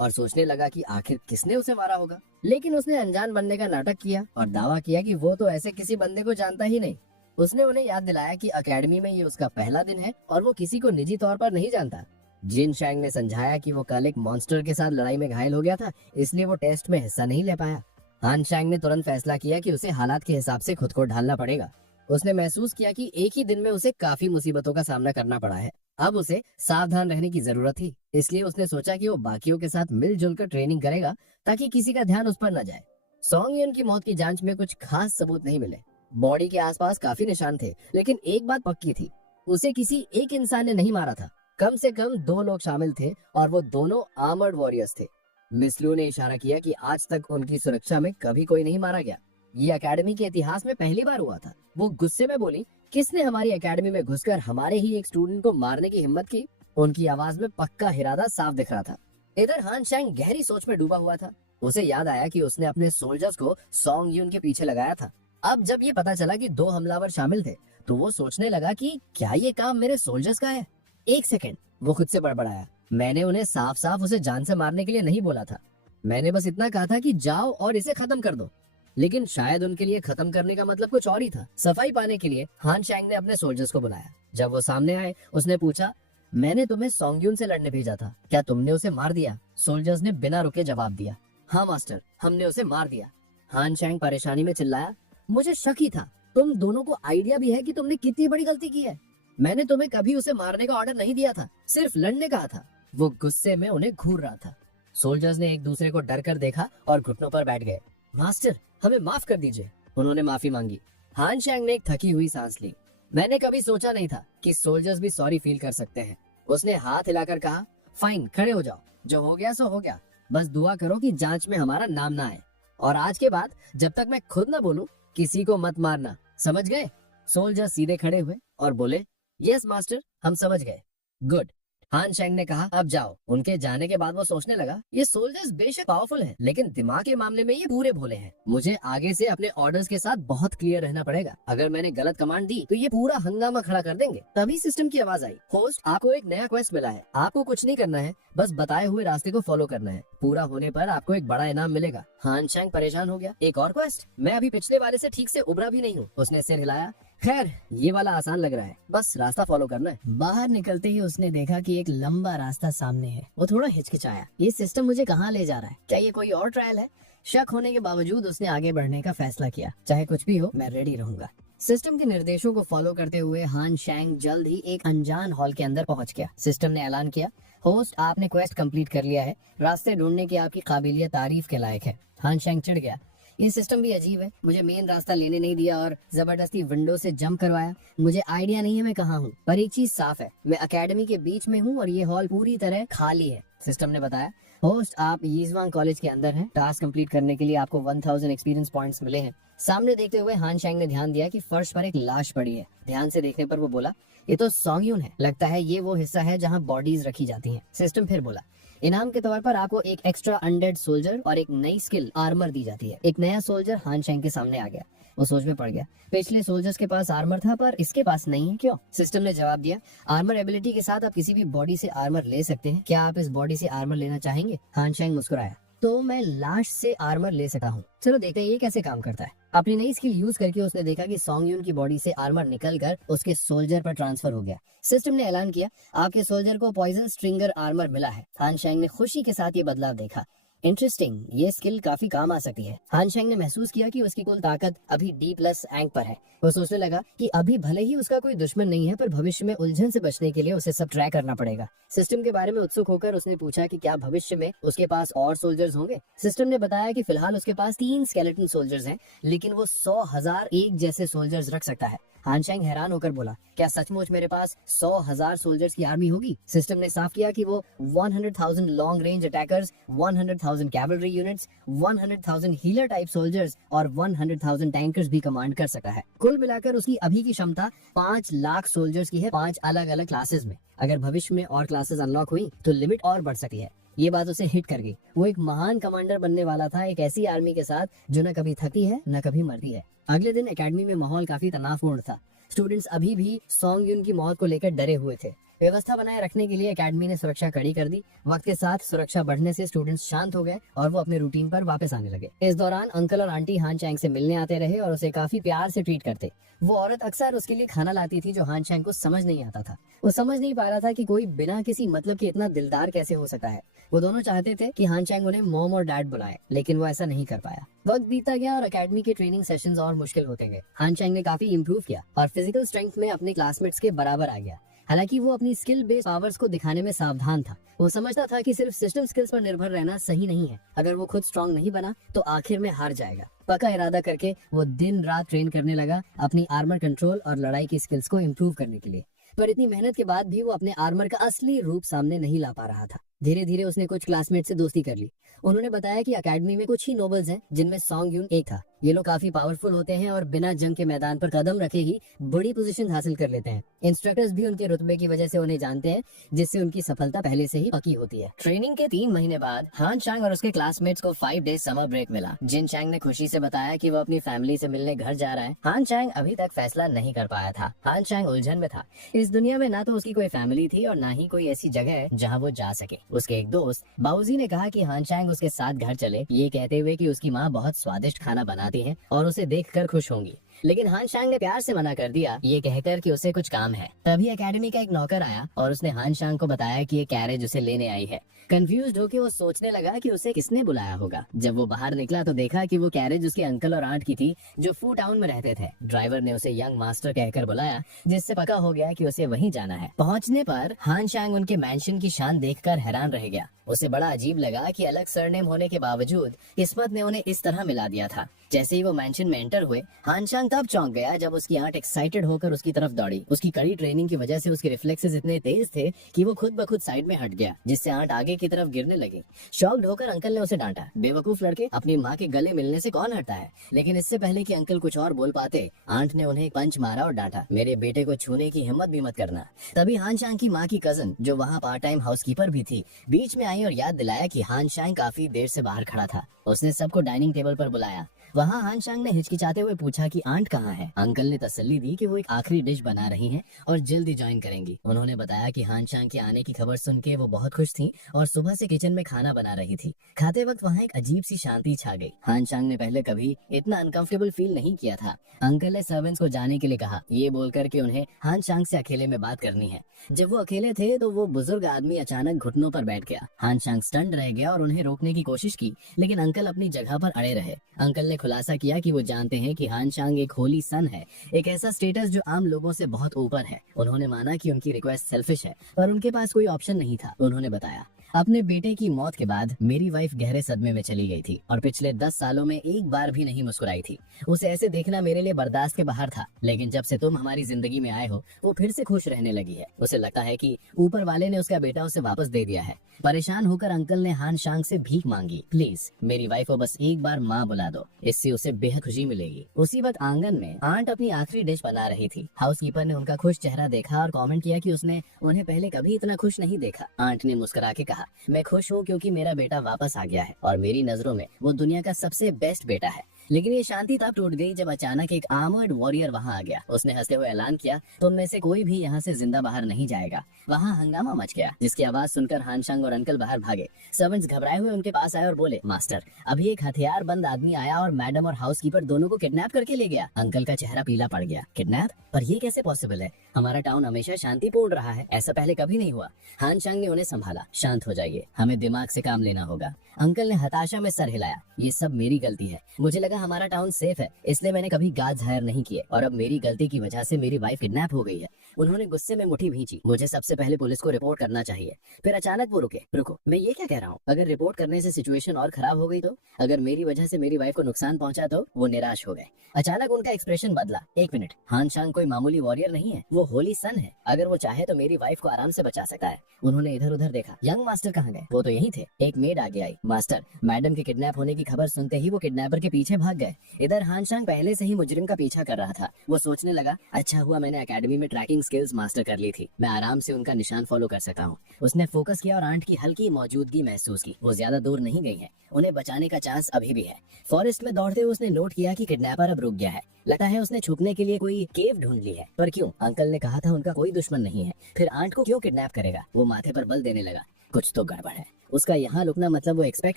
और सोचने लगा कि आखिर किसने उसे मारा होगा। लेकिन उसने अनजान बनने का नाटक किया और दावा किया कि वो तो ऐसे किसी बंदे को जानता ही नहीं। उसने उन्हें याद दिलाया कि अकेडमी में ये उसका पहला दिन है और वो किसी को निजी तौर पर नहीं जानता। जिन शैंग ने समझाया कि वो कल एक मॉन्स्टर के साथ लड़ाई में घायल हो गया था, इसलिए वो टेस्ट में हिस्सा नहीं ले पाया। हान शैंग ने तुरंत फैसला किया कि उसे हालात के हिसाब से खुद को ढालना पड़ेगा। उसने महसूस किया कि एक ही दिन में उसे काफी मुसीबतों का सामना करना पड़ा है। अब उसे सावधान रहने की जरूरत थी, इसलिए उसने सोचा कि वो बाकियों के साथ मिलजुल कर ट्रेनिंग करेगा ताकि किसी का ध्यान उस पर न जाए। सॉन्ग युन की मौत की जांच में कुछ खास सबूत नहीं मिले। बॉडी के आसपास काफी निशान थे, लेकिन एक बात पक्की थी, उसे किसी एक इंसान ने नहीं मारा था। कम से कम 2 लोग शामिल थे और वो दोनों आर्मर्ड वॉरियर्स थे। मिस लू ने इशारा किया कि आज तक उनकी सुरक्षा में कभी कोई नहीं मारा गया। ये एकेडमी के इतिहास में पहली बार हुआ था। वो गुस्से में बोली, किसने हमारी एकेडमी में घुसकर हमारे ही एक स्टूडेंट को मारने की हिम्मत की? उनकी आवाज में पक्का इरादा साफ दिख रहा था। इधर हान शैंग गहरी सोच में डूबा हुआ था। उसे याद आया कि उसने अपने सोल्जर्स को सॉन्ग युन के पीछे लगाया था। अब जब ये पता चला कि 2 हमलावर शामिल थे, तो वो सोचने लगा कि क्या ये काम मेरे सोल्जर्स का है? एक सेकंड, वो खुद से बड़बड़ाया, मैंने उन्हें साफ साफ उसे जान से मारने के लिए नहीं बोला था। मैंने बस इतना कहा था कि जाओ और इसे खत्म कर दो। लेकिन शायद उनके लिए खत्म करने का मतलब कुछ और ही था। सफाई पाने के लिए हान शैंग ने अपने सोल्जर्स को बुलाया। जब वो सामने आए, उसने पूछा, मैंने तुम्हें सॉन्ग युन से लड़ने भेजा था, क्या तुमने उसे मार दिया? सोल्जर्स ने बिना रुके जवाब दिया, हाँ मास्टर, हमने उसे मार दिया। हान शैंग परेशानी में चिल्लाया, मुझे शक ही था। तुम दोनों को आइडिया भी है कि तुमने कितनी बड़ी गलती की है। मैंने तुम्हें कभी उसे मारने का ऑर्डर नहीं दिया था, सिर्फ लड़ने कहा था। वो गुस्से में उन्हें घूर रहा था। सोल्जर्स ने एक दूसरे को डर कर देखा और घुटनों पर बैठ गए। मास्टर, हमें माफ कर दीजिए, उन्होंने माफी मांगी। हान शैंग ने एक थकी हुई सांस ली। मैंने कभी सोचा नहीं था कि सोल्जर्स भी सॉरी फील कर सकते हैं। उसने हाथ हिलाकर कहा, फाइन, खड़े हो जाओ, जो हो गया सो हो गया। बस दुआ करो कि जांच में हमारा नाम ना आए, और आज के बाद जब तक मैं खुद न बोलूं, किसी को मत मारना, समझ गए? सोल्जर सीधे खड़े हुए और बोले, यस मास्टर, हम समझ गए। गुड, हान शैंग ने कहा, अब जाओ। उनके जाने के बाद वो सोचने लगा, ये सोल्जर्स बेशक पावरफुल हैं, लेकिन दिमाग के मामले में ये पूरे भोले हैं। मुझे आगे से अपने ऑर्डर्स के साथ बहुत क्लियर रहना पड़ेगा। अगर मैंने गलत कमांड दी तो ये पूरा हंगामा खड़ा कर देंगे। तभी सिस्टम की आवाज आई, होस्ट, आपको एक नया क्वेस्ट मिला है। आपको कुछ नहीं करना है, बस बताए हुए रास्ते को फॉलो करना है। पूरा होने पर आपको एक बड़ा इनाम मिलेगा। हान शैंग परेशान हो गया, एक और क्वेस्ट? मैं अभी पिछले वाले से ठीक से उबरा भी नहीं हूँ। उसने सिर हिलाया, खैर ये वाला आसान लग रहा है, बस रास्ता फॉलो करना है। बाहर निकलते ही उसने देखा कि एक लंबा रास्ता सामने है। वो थोड़ा हिचकिचाया, ये सिस्टम मुझे कहाँ ले जा रहा है? क्या ये कोई और ट्रायल है? शक होने के बावजूद उसने आगे बढ़ने का फैसला किया। चाहे कुछ भी हो, मैं रेडी रहूंगा। सिस्टम के निर्देशों को फॉलो करते हुए हान शैंग जल्द ही एक अनजान हॉल के अंदर पहुंच गया। सिस्टम ने ऐलान किया, होस्ट, आपने क्वेस्ट कंप्लीट कर लिया है। रास्ते ढूंढने की आपकी काबिलियत तारीफ के लायक है। हान शैंग चिढ़ गया, ये सिस्टम भी अजीब है, मुझे मेन रास्ता लेने नहीं दिया और जबरदस्ती विंडो से जंप करवाया। मुझे आइडिया नहीं है मैं कहाँ हूँ, पर एक चीज साफ है, मैं एकेडमी के बीच में हूँ और ये हॉल पूरी तरह खाली है। सिस्टम ने बताया, होस्ट, आप यीजवांग कॉलेज के अंदर हैं। टास्क कंप्लीट करने के लिए आपको 1000 एक्सपीरियंस पॉइंट्स मिले हैं। सामने देखते हुए हान शैंग ने ध्यान दिया कि फर्श पर एक लाश पड़ी है। ध्यान से देखने पर वो बोला, ये तो सॉन्ग युन है, लगता है ये वो हिस्सा है जहाँ बॉडीज रखी जाती हैं। सिस्टम फिर बोला, इनाम के तौर पर आपको एक एक्स्ट्रा अनडेड सोल्जर और एक नई स्किल आर्मर दी जाती है। एक नया सोल्जर हान शेंग के सामने आ गया। वो सोच में पड़ गया, पिछले सोल्जर्स के पास आर्मर था पर इसके पास नहीं है, क्यों? सिस्टम ने जवाब दिया, आर्मर एबिलिटी के साथ आप किसी भी बॉडी से आर्मर ले सकते हैं। क्या आप इस बॉडी से आर्मर लेना चाहेंगे? हान शेंग मुस्कुराया, तो मैं लाश से आर्मर ले सकता हूँ। चलो देखते हैं ये कैसे काम करता है। अपनी नई स्किल यूज करके उसने देखा कि सॉन्ग यून की बॉडी से आर्मर निकलकर उसके सोल्जर पर ट्रांसफर हो गया। सिस्टम ने ऐलान किया, आपके सोल्जर को पॉइजन स्ट्रिंगर आर्मर मिला है। हान शेंग ने खुशी के साथ ये बदलाव देखा। इंटरेस्टिंग, ये स्किल काफी काम आ सकती है। हान शेंग ने महसूस किया कि उसकी कुल ताकत अभी D+ एंक पर है। वो सोचने लगा कि अभी भले ही उसका कोई दुश्मन नहीं है, पर भविष्य में उलझन से बचने के लिए उसे सब ट्राई करना पड़ेगा। सिस्टम के बारे में उत्सुक होकर उसने पूछा कि क्या भविष्य में उसके पास और सोल्जर्स होंगे। सिस्टम ने बताया कि फिलहाल उसके पास 3 स्केलेटन सोल्जर्स हैं, लेकिन वो 100,000 एक जैसे सोल्जर्स रख सकता है। हान शेंग हैरान होकर बोला, क्या सचमुच मेरे पास 100,000 सोल्जर्स की आर्मी होगी? सिस्टम ने साफ किया कि वो 100,000 long range attackers, 100,000 cavalry units, 100,000 healer type soldiers और 100,000 टैंकर्स भी कमांड कर सकता है। कुल मिलाकर उसकी अभी की क्षमता 5 लाख सोल्जर्स की है, 5 अलग अलग क्लासेस में। अगर भविष्य में और क्लासेस अनलॉक हुई तो लिमिट और बढ़ सकती है। ये बात उसे हिट कर गई। वो एक महान कमांडर बनने वाला था, एक ऐसी आर्मी के साथ जो न कभी थकती है न कभी मरती है। अगले दिन एकेडमी में माहौल काफी तनावपूर्ण था। स्टूडेंट्स अभी भी सॉन्ग यून की मौत को लेकर डरे हुए थे। व्यवस्था बनाए रखने के लिए एकेडमी ने सुरक्षा कड़ी कर दी। वक्त के साथ सुरक्षा बढ़ने से स्टूडेंट्स शांत हो गए और वो अपने रूटीन पर वापस आने लगे। इस दौरान अंकल और आंटी हान शेंग से मिलने आते रहे और उसे काफी प्यार से ट्रीट करते। वो औरत अक्सर उसके लिए खाना लाती थी जो हान शेंग को समझ नहीं आता था। वो समझ नहीं पा रहा था कि कोई बिना किसी मतलब के इतना दिलदार कैसे हो सकता है। वो दोनों चाहते थे कि हान शेंग उन्हें मॉम और डैड बुलाए, लेकिन वो ऐसा नहीं कर पाया। वक्त बीतता गया और एकेडमी के ट्रेनिंग सेशंस और मुश्किल होते गए। हान शेंग ने काफी इंप्रूव किया और फिजिकल स्ट्रेंथ में अपने क्लासमेट्स के बराबर आ गया। हालांकि वो अपनी स्किल बेस्ड पावर्स को दिखाने में सावधान था। वो समझता था कि सिर्फ सिस्टम स्किल्स पर निर्भर रहना सही नहीं है। अगर वो खुद स्ट्रांग नहीं बना तो आखिर में हार जाएगा। पक्का इरादा करके वो दिन रात ट्रेन करने लगा अपनी आर्मर कंट्रोल और लड़ाई की स्किल्स को इम्प्रूव करने के लिए। पर इतनी मेहनत के बाद भी वो अपने आर्मर का असली रूप सामने नहीं ला पा रहा था। धीरे धीरे उसने कुछ क्लासमेट से दोस्ती कर ली। उन्होंने बताया कि एकेडमी में कुछ ही नोबल्स हैं, जिनमें सॉन्ग यून एक था। ये लोग काफी पावरफुल होते हैं और बिना जंग के मैदान पर कदम रखे ही बड़ी पोजीशन हासिल कर लेते हैं। इंस्ट्रक्टर्स भी उनके रुतबे की वजह से उन्हें जानते हैं, जिससे उनकी सफलता पहले से ही पक्की होती है। ट्रेनिंग के 3 महीने बाद हान शेंग और उसके क्लासमेट्स को 5 डेज समर ब्रेक मिला। जिन शेंग ने खुशी से बताया कि वो अपनी फैमिली से मिलने घर जा रहा है। हान शेंग अभी तक फैसला नहीं कर पाया था। हान शेंग उलझन में था। इस दुनिया में ना तो उसकी कोई फैमिली थी और ना ही कोई ऐसी जगह है जहाँ वो जा सके। उसके एक दोस्त बाऊजी ने कहा कि हान शेंग उसके साथ घर चले, ये कहते हुए कि उसकी माँ बहुत स्वादिष्ट खाना बनाती है और उसे देखकर खुश होंगी। लेकिन हान शेंग ने प्यार से मना कर दिया, ये कहकर कि उसे कुछ काम है। तभी एकेडमी का एक नौकर आया और उसने हान शेंग को बताया कि ये कैरेज उसे लेने आई है। कंफ्यूज्ड होकर वो सोचने लगा कि उसे किसने बुलाया होगा। जब वो बाहर निकला तो देखा कि वो कैरेज उसके अंकल और आंट की थी, जो फू टाउन में रहते थे। ड्राइवर ने उसे यंग मास्टर कहकर बुलाया, जिससे पक्का हो गया कि उसे वहीं जाना है। पहुंचने पर हान शेंग उनके मैंशन की शान देखकर हैरान रह गया। उसे बड़ा अजीब लगा कि अलग सरनेम होने के बावजूद किस्मत ने उन्हें इस तरह मिला दिया था। जैसे ही वो मैंशन में एंटर हुए, हान शेंग तब चौंक गया जब उसकी आंट एक्साइटेड होकर उसकी तरफ दौड़ी। उसकी कड़ी ट्रेनिंग की वजह से उसके रिफ्लेक्सेस इतने तेज थे कि वो खुद ब खुद साइड में हट गया, जिससे आंट आगे की तरफ गिरने लगी। शॉक्ड होकर अंकल ने उसे डांटा, बेवकूफ लड़के, अपनी माँ के गले मिलने से कौन हटता है। लेकिन इससे पहले कि अंकल कुछ और बोल पाते, आंट ने उन्हें पंच मारा और डांटा, मेरे बेटे को छूने की हिम्मत भी मत करना। तभी हान शेंग की माँ की कजन, जो वहाँ पार्ट टाइम हाउसकीपर भी थी, बीच में आई और याद दिलाया कि हान शेंग काफी देर से बाहर खड़ा था। उसने सबको डाइनिंग टेबल पर बुलाया। वहाँ हान शेंग ने हिचकिचाते हुए पूछा कि आंट कहाँ है। अंकल ने तसल्ली दी कि वो एक आखिरी डिश बना रही हैं और जल्दी ज्वाइन करेंगी। उन्होंने बताया कि हान शेंग के आने की खबर सुन के वो बहुत खुश थी और सुबह से किचन में खाना बना रही थी। खाते वक्त वहाँ एक अजीब सी शांति छा गई। हान शेंग ने पहले कभी इतना अनकंफर्टेबल फील नहीं किया था। अंकल ने सर्वेंट्स को जाने के लिए कहा, ये बोलकर कि उन्हें हान शेंग से अकेले में बात करनी है। जब वो अकेले थे तो वो बुजुर्ग आदमी अचानक घुटनों पर बैठ गया। हान शेंग स्टन्ड रह गया और उन्हें रोकने की कोशिश की, लेकिन अंकल अपनी जगह पर अड़े रहे। अंकल ने खुलासा किया कि वो जानते हैं कि हान शेंग एक होली सन है, एक ऐसा स्टेटस जो आम लोगों से बहुत ऊपर है। उन्होंने माना कि उनकी रिक्वेस्ट सेल्फिश है, पर उनके पास कोई ऑप्शन नहीं था। उन्होंने बताया, अपने बेटे की मौत के बाद मेरी वाइफ गहरे सदमे में चली गई थी और पिछले 10 सालों में एक बार भी नहीं मुस्कुराई थी। उसे ऐसे देखना मेरे लिए बर्दाश्त के बाहर था, लेकिन जब से तुम हमारी जिंदगी में आए हो, वो फिर से खुश रहने लगी है। उसे लगता है कि ऊपर वाले ने उसका बेटा उसे वापस दे दिया है। परेशान होकर अंकल ने हान शेंग से भीख मांगी, प्लीज मेरी वाइफ को बस एक बार माँ बुला दो, इससे उसे बेहद खुशी मिलेगी। उसी वक्त आंगन में आंट अपनी आखिरी डिश बना रही थी। हाउसकीपर ने उनका खुश चेहरा देखा और कमेंट किया कि उसने उन्हें पहले कभी इतना खुश नहीं देखा। आंट ने मुस्कुरा के कहा, कहा, मैं खुश हूँ क्योंकि मेरा बेटा वापस आ गया है और मेरी नजरों में वो दुनिया का सबसे बेस्ट बेटा है। लेकिन ये शांति तब टूट गई जब अचानक एक आर्मर्ड वॉरियर वहां आ गया। उसने हंसते हुए ऐलान किया, तुम में से कोई भी यहाँ से जिंदा बाहर नहीं जाएगा। वहाँ हंगामा मच गया, जिसकी आवाज सुनकर हानशांग और अंकल बाहर भागे। सर्वेंट्स घबराए हुए उनके पास आए और बोले, मास्टर, अभी एक हथियार बंद आदमी आया और मैडम और हाउसकीपर दोनों को किडनैप करके ले गया। अंकल का चेहरा पीला पड़ गया। किडनैप? पर ये कैसे पॉसिबल है? हमारा टाउन हमेशा शांतिपूर्ण रहा है, ऐसा पहले कभी नहीं हुआ। हानशांग ने उन्हें संभाला। शांत हो जाइए, हमें दिमाग से काम लेना होगा। अंकल ने हताशा में सर हिलाया। ये सब मेरी गलती है। मुझे लगा हमारा टाउन सेफ है, इसलिए मैंने कभी गार्ड्स हायर नहीं किए और अब मेरी गलती की वजह से मेरी वाइफ किडनैप हो गई है। उन्होंने गुस्से में मुट्ठी भींची। मुझे सबसे पहले पुलिस को रिपोर्ट करना चाहिए। फिर अचानक वो रुके। रुको, मैं ये क्या कह रहा हूँ? अगर रिपोर्ट करने से सिचुएशन और खराब हो गई तो? अगर मेरी वजह से मेरी वाइफ को नुकसान पहुंचा तो? वो निराश हो गए। अचानक उनका एक्सप्रेशन बदला। एक मिनट, हानशांग कोई मामूली वॉरियर नहीं है, वो होली सन है। अगर वो चाहे तो मेरी वाइफ को आराम से बचा सकता है। उन्होंने इधर उधर देखा। यंग मास्टर कहाँ गए? वो तो यहीं थे। एक मेड आगे आई। मास्टर, मैडम के किडनैप होने की खबर सुनते ही वो किडनैपर के पीछे भाग गए। इधर हानशांग पहले से ही मुजरिम का पीछा कर रहा था। वो सोचने लगा, अच्छा हुआ मैंने एकेडमी में ट्रैकिंग स्किल्स मास्टर कर ली थी, मैं आराम से उनका निशान फॉलो कर सकता हूँ। उसने फोकस किया और आंट की हल्की मौजूदगी महसूस की। वो ज्यादा दूर नहीं गई है, उन्हें बचाने का चांस अभी भी है। फॉरेस्ट में दौड़ते हुए उसने नोट किया कि किडनैपर अब रुक गया है। लगता है उसने छुपने के लिए कोई केव ढूंढ ली है। पर क्यों? अंकल ने कहा था उनका कोई दुश्मन नहीं है, फिर आंट को क्यों किडनैप करेगा? वो माथे पर बल देने लगा। कुछ तो गड़बड़ है। उसका यहाँ रुकना मतलब वो एक्सपेक्ट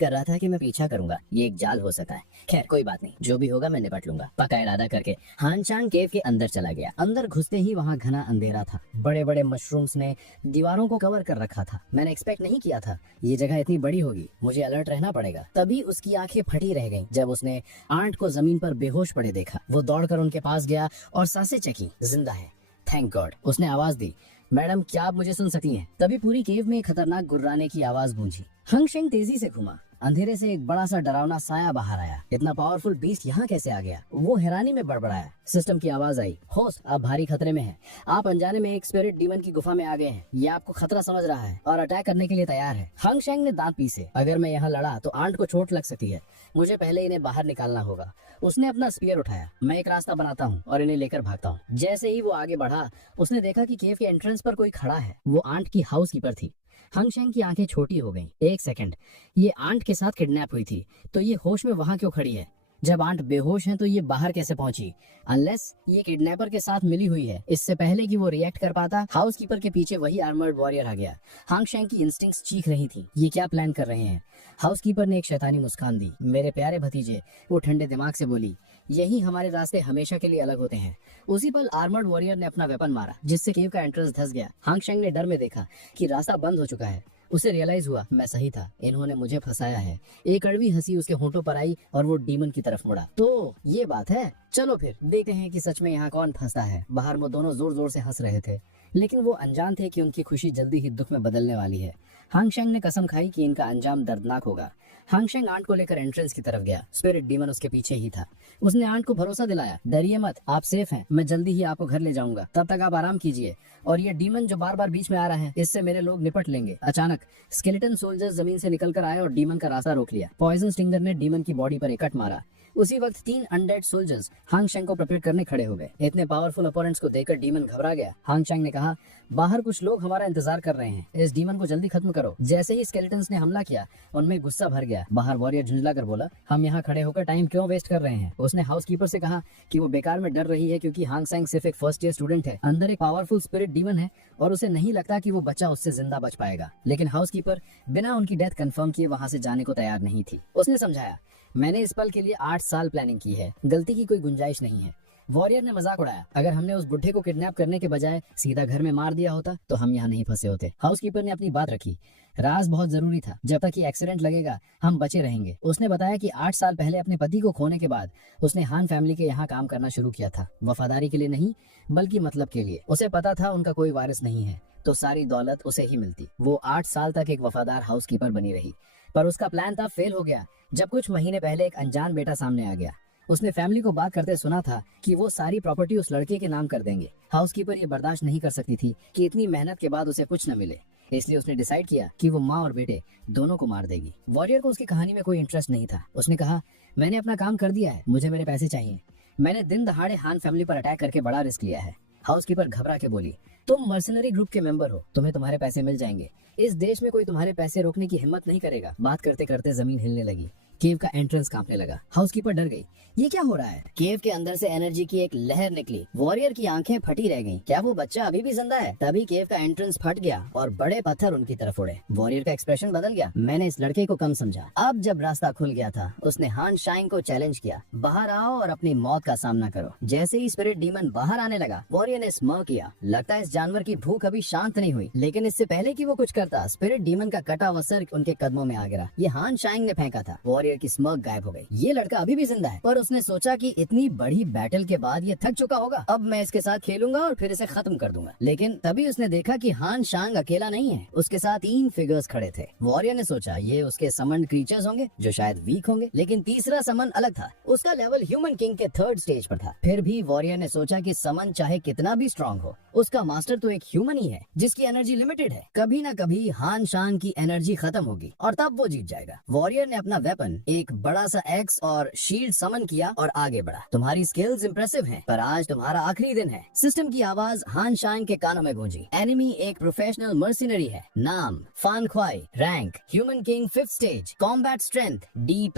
कर रहा था कि मैं पीछा करूंगा। ये एक जाल हो सकता है। खैर कोई बात नहीं, जो भी होगा मैं निपट लूंगा, पक्का इरादा करके हानशांग केव के अंदर चला गया। अंदर घुसते ही वहाँ घना अंधेरा था। बड़े बड़े मशरूम्स ने दीवारों को कवर कर रखा था। मैंने एक्सपेक्ट नहीं किया था ये जगह इतनी बड़ी होगी। मुझे अलर्ट रहना पड़ेगा। तभी उसकी आंखें फटी रह गईं जब उसने आंट को जमीन पर बेहोश पड़े देखा। वो दौड़कर उनके पास गया और सांसें चखी। जिंदा है, थैंक गॉड। उसने आवाज दी, मैडम क्या आप मुझे सुन सकती हैं? तभी पूरी केव में एक खतरनाक गुर्राने की आवाज गूंजी। हानशांग तेजी से घुमा। अंधेरे से एक बड़ा सा डरावना साया बाहर आया। इतना पावरफुल बीस्ट यहाँ कैसे आ गया? वो हैरानी में बड़बड़ाया। सिस्टम की आवाज आई, होस्ट आप भारी खतरे में हैं। आप अनजाने में एक स्पिरिट डीमन की गुफा में आ गए हैं। ये आपको खतरा समझ रहा है और अटैक करने के लिए तैयार है। हानशांग ने दांत पीसे। अगर मैं यहाँ लड़ा तो आंट को चोट लग सकती है। मुझे पहले इन्हें बाहर निकालना होगा। उसने अपना स्पीयर उठाया। मैं एक रास्ता बनाता हूँ और इन्हें लेकर भागता हूँ। जैसे ही वो आगे बढ़ा, उसने देखा कि केव के एंट्रेंस पर कोई खड़ा है। वो आंट की हाउसकीपर थी। हानशांग की आंखें छोटी हो गईं। एक सेकंड, ये आंट के साथ किडनैप हुई थी, तो ये होश में वहां क्यों खड़ी है? जब आंट बेहोश है तो ये बाहर कैसे पहुंची? अनलेस ये किडनैपर के साथ मिली हुई है। इससे पहले कि वो रिएक्ट कर पाता, हाउसकीपर के पीछे वही आर्मर्ड वॉरियर आ गया। हानशांग की इंस्टिंक्ट्स चीख रही थी, ये क्या प्लान कर रहे हैं? हाउसकीपर ने एक शैतानी मुस्कान दी। मेरे प्यारे भतीजे, वो ठंडे दिमाग से बोली, यही हमारे रास्ते हमेशा के लिए अलग होते हैं। उसी पल आर्मर्ड वॉरियर ने अपना वेपन मारा, जिससे केव का एंट्रेंस धंस गया। हानशांग ने डर में देखा कि रास्ता बंद हो चुका है। उसे रियलाइज हुआ, मैं सही था, इन्होंने मुझे फंसाया है। एक कड़वी हंसी उसके होंठों पर आई और वो डीमन की तरफ मुड़ा। तो ये बात है, चलो फिर देखते हैं कि सच में यहाँ कौन फंसता है। बाहर वो दोनों जोर जोर से हंस रहे थे, लेकिन वो अनजान थे कि उनकी खुशी जल्दी ही दुख में बदलने वाली है। हानशांग ने कसम खाई कि इनका अंजाम दर्दनाक होगा। हानशांग आंट को लेकर एंट्रेंस की तरफ गया। स्पिरिट डीमन उसके पीछे ही था। उसने आंट को भरोसा दिलाया, डरिए मत, आप सेफ हैं, मैं जल्दी ही आपको घर ले जाऊंगा, तब तक आप आराम कीजिए। और ये डीमन जो बार बार बीच में आ रहा है, इससे मेरे लोग निपट लेंगे। अचानक स्केलेटन सोल्जर्स जमीन से निकलकर आए और डीमन का रास्ता रोक लिया। पॉइजन स्टिंगर ने डीमन की बॉडी पर एक कट मारा। उसी वक्त 3 अनडेड सोल्जर्स हानशांग को प्रिपेयर करने खड़े हो गए। इतने पावरफुल अपोनेंट्स को देखकर डीमन घबरा गया। हानशांग ने कहा, बाहर कुछ लोग हमारा इंतजार कर रहे हैं, इस डीमन को जल्दी खत्म करो। जैसे ही स्केलेटन्स ने हमला किया, उनमें गुस्सा भर गया। बाहर वॉरियर झुंझला कर बोला, हम यहाँ खड़े होकर टाइम क्यों वेस्ट कर रहे हैं? उसने हाउसकीपर से कहा कि वो बेकार में डर रही है क्योंकि हानशांग सिर्फ एक फर्स्ट ईयर स्टूडेंट है। अंदर एक पावरफुल स्पिरिट डीमन है और उसे नहीं लगता कि वो बच्चा उससे जिंदा बच पाएगा। लेकिन हाउसकीपर बिना उनकी डेथ कंफर्म किए वहां से जाने को तैयार नहीं थी। उसने समझाया, मैंने इस पल के लिए 8 साल प्लानिंग की है, गलती की कोई गुंजाइश नहीं है। वॉरियर ने मजाक उड़ाया, अगर हमने उस बुढ़े को किडनैप करने के बजाय सीधा घर में मार दिया होता तो हम यहाँ नहीं फंसे होते। हाउसकीपर ने अपनी बात रखी, राज बहुत जरूरी था, जब तक ये एक्सीडेंट लगेगा हम बचे रहेंगे। उसने बताया कि 8 साल पहले अपने पति को खोने के बाद उसने हान फैमिली के यहाँ काम करना शुरू किया था। वफादारी के लिए नहीं, बल्कि मतलब के लिए। उसे पता था उनका कोई वारिस नहीं है, तो सारी दौलत उसे ही मिलती। वो 8 साल तक एक वफादार हाउसकीपर बनी रही, पर उसका प्लान तब फेल हो गया जब कुछ महीने पहले एक अनजान बेटा सामने आ गया। उसने फैमिली को बात करते सुना था कि वो सारी प्रॉपर्टी उस लड़के के नाम कर देंगे। हाउसकीपर ये बर्दाश्त नहीं कर सकती थी कि इतनी मेहनत के बाद उसे कुछ न मिले, इसलिए उसने डिसाइड किया कि वो माँ और बेटे दोनों को मार देगी। वॉरियर को उसकी कहानी में कोई इंटरेस्ट नहीं था। उसने कहा, मैंने अपना काम कर दिया है, मुझे मेरे पैसे चाहिए। मैंने दिन दहाड़े हान फैमिली पर अटैक करके बड़ा रिस्क लिया है। हाउसकीपर घबरा के बोली, तुम मर्सनरी ग्रुप के मेंबर हो, तुम्हें तुम्हारे पैसे मिल जाएंगे। इस देश में कोई तुम्हारे पैसे रोकने की हिम्मत नहीं करेगा। बात करते करते जमीन हिलने लगी। केव का एंट्रेंस कांपने लगा। हाउसकीपर डर गई। ये क्या हो रहा है? केव के अंदर से एनर्जी की एक लहर निकली। वॉरियर की आंखें फटी रह गईं। क्या वो बच्चा अभी भी जिंदा है? तभी केव का एंट्रेंस फट गया और बड़े पत्थर उनकी तरफ उड़े। वॉरियर का एक्सप्रेशन बदल गया। मैंने इस लड़के को कम समझा। अब जब रास्ता खुल गया था, उसने हान शांग को चैलेंज किया, बाहर आओ और अपनी मौत का सामना करो। जैसे ही स्पिरिट डीमन बाहर आने लगा, वॉरियर ने स्मर्क किया। लगता है इस जानवर की भूख अभी शांत नहीं हुई। लेकिन इससे पहले कि वो कुछ करता, स्पिरिट डीमन का कटा हुआ सर उनके कदमों में आ गिरा। ये हान शांग ने फेंका था। वॉरियर की स्मर्क गायब हो गई। ये लड़का अभी भी जिंदा है, पर उसने सोचा कि इतनी बड़ी बैटल के बाद ये थक चुका होगा। अब मैं इसके साथ खेलूंगा और फिर इसे खत्म कर दूंगा। लेकिन तभी उसने देखा कि हान शांग अकेला नहीं है, उसके साथ 3 फिगर्स खड़े थे। वॉरियर ने सोचा ये उसके समन्ड क्रीचर्स होंगे जो शायद वीक होंगे, लेकिन तीसरा समन अलग था। उसका लेवल ह्यूमन किंग के 3rd स्टेज पर था। फिर भी वॉरियर ने सोचा कि समन चाहे कितना भी स्ट्रांग हो, उसका मास्टर तो एक ह्यूमन ही है जिसकी एनर्जी लिमिटेड है। कभी ना कभी हान शांग की एनर्जी खत्म होगी और तब वो जीत जाएगा। वॉरियर ने अपना वेपन, एक बड़ा सा एक्स और शील्ड समन किया और आगे बढ़ा। तुम्हारी स्किल्स इंप्रेसिव हैं, पर आज तुम्हारा आखिरी दिन है। सिस्टम की आवाज हान शांग के कानों में गूंजी। एनिमी एक प्रोफेशनल मर्सिनरी है। नाम फान ख्वाई, rank human king 5th stage, combat strength D+।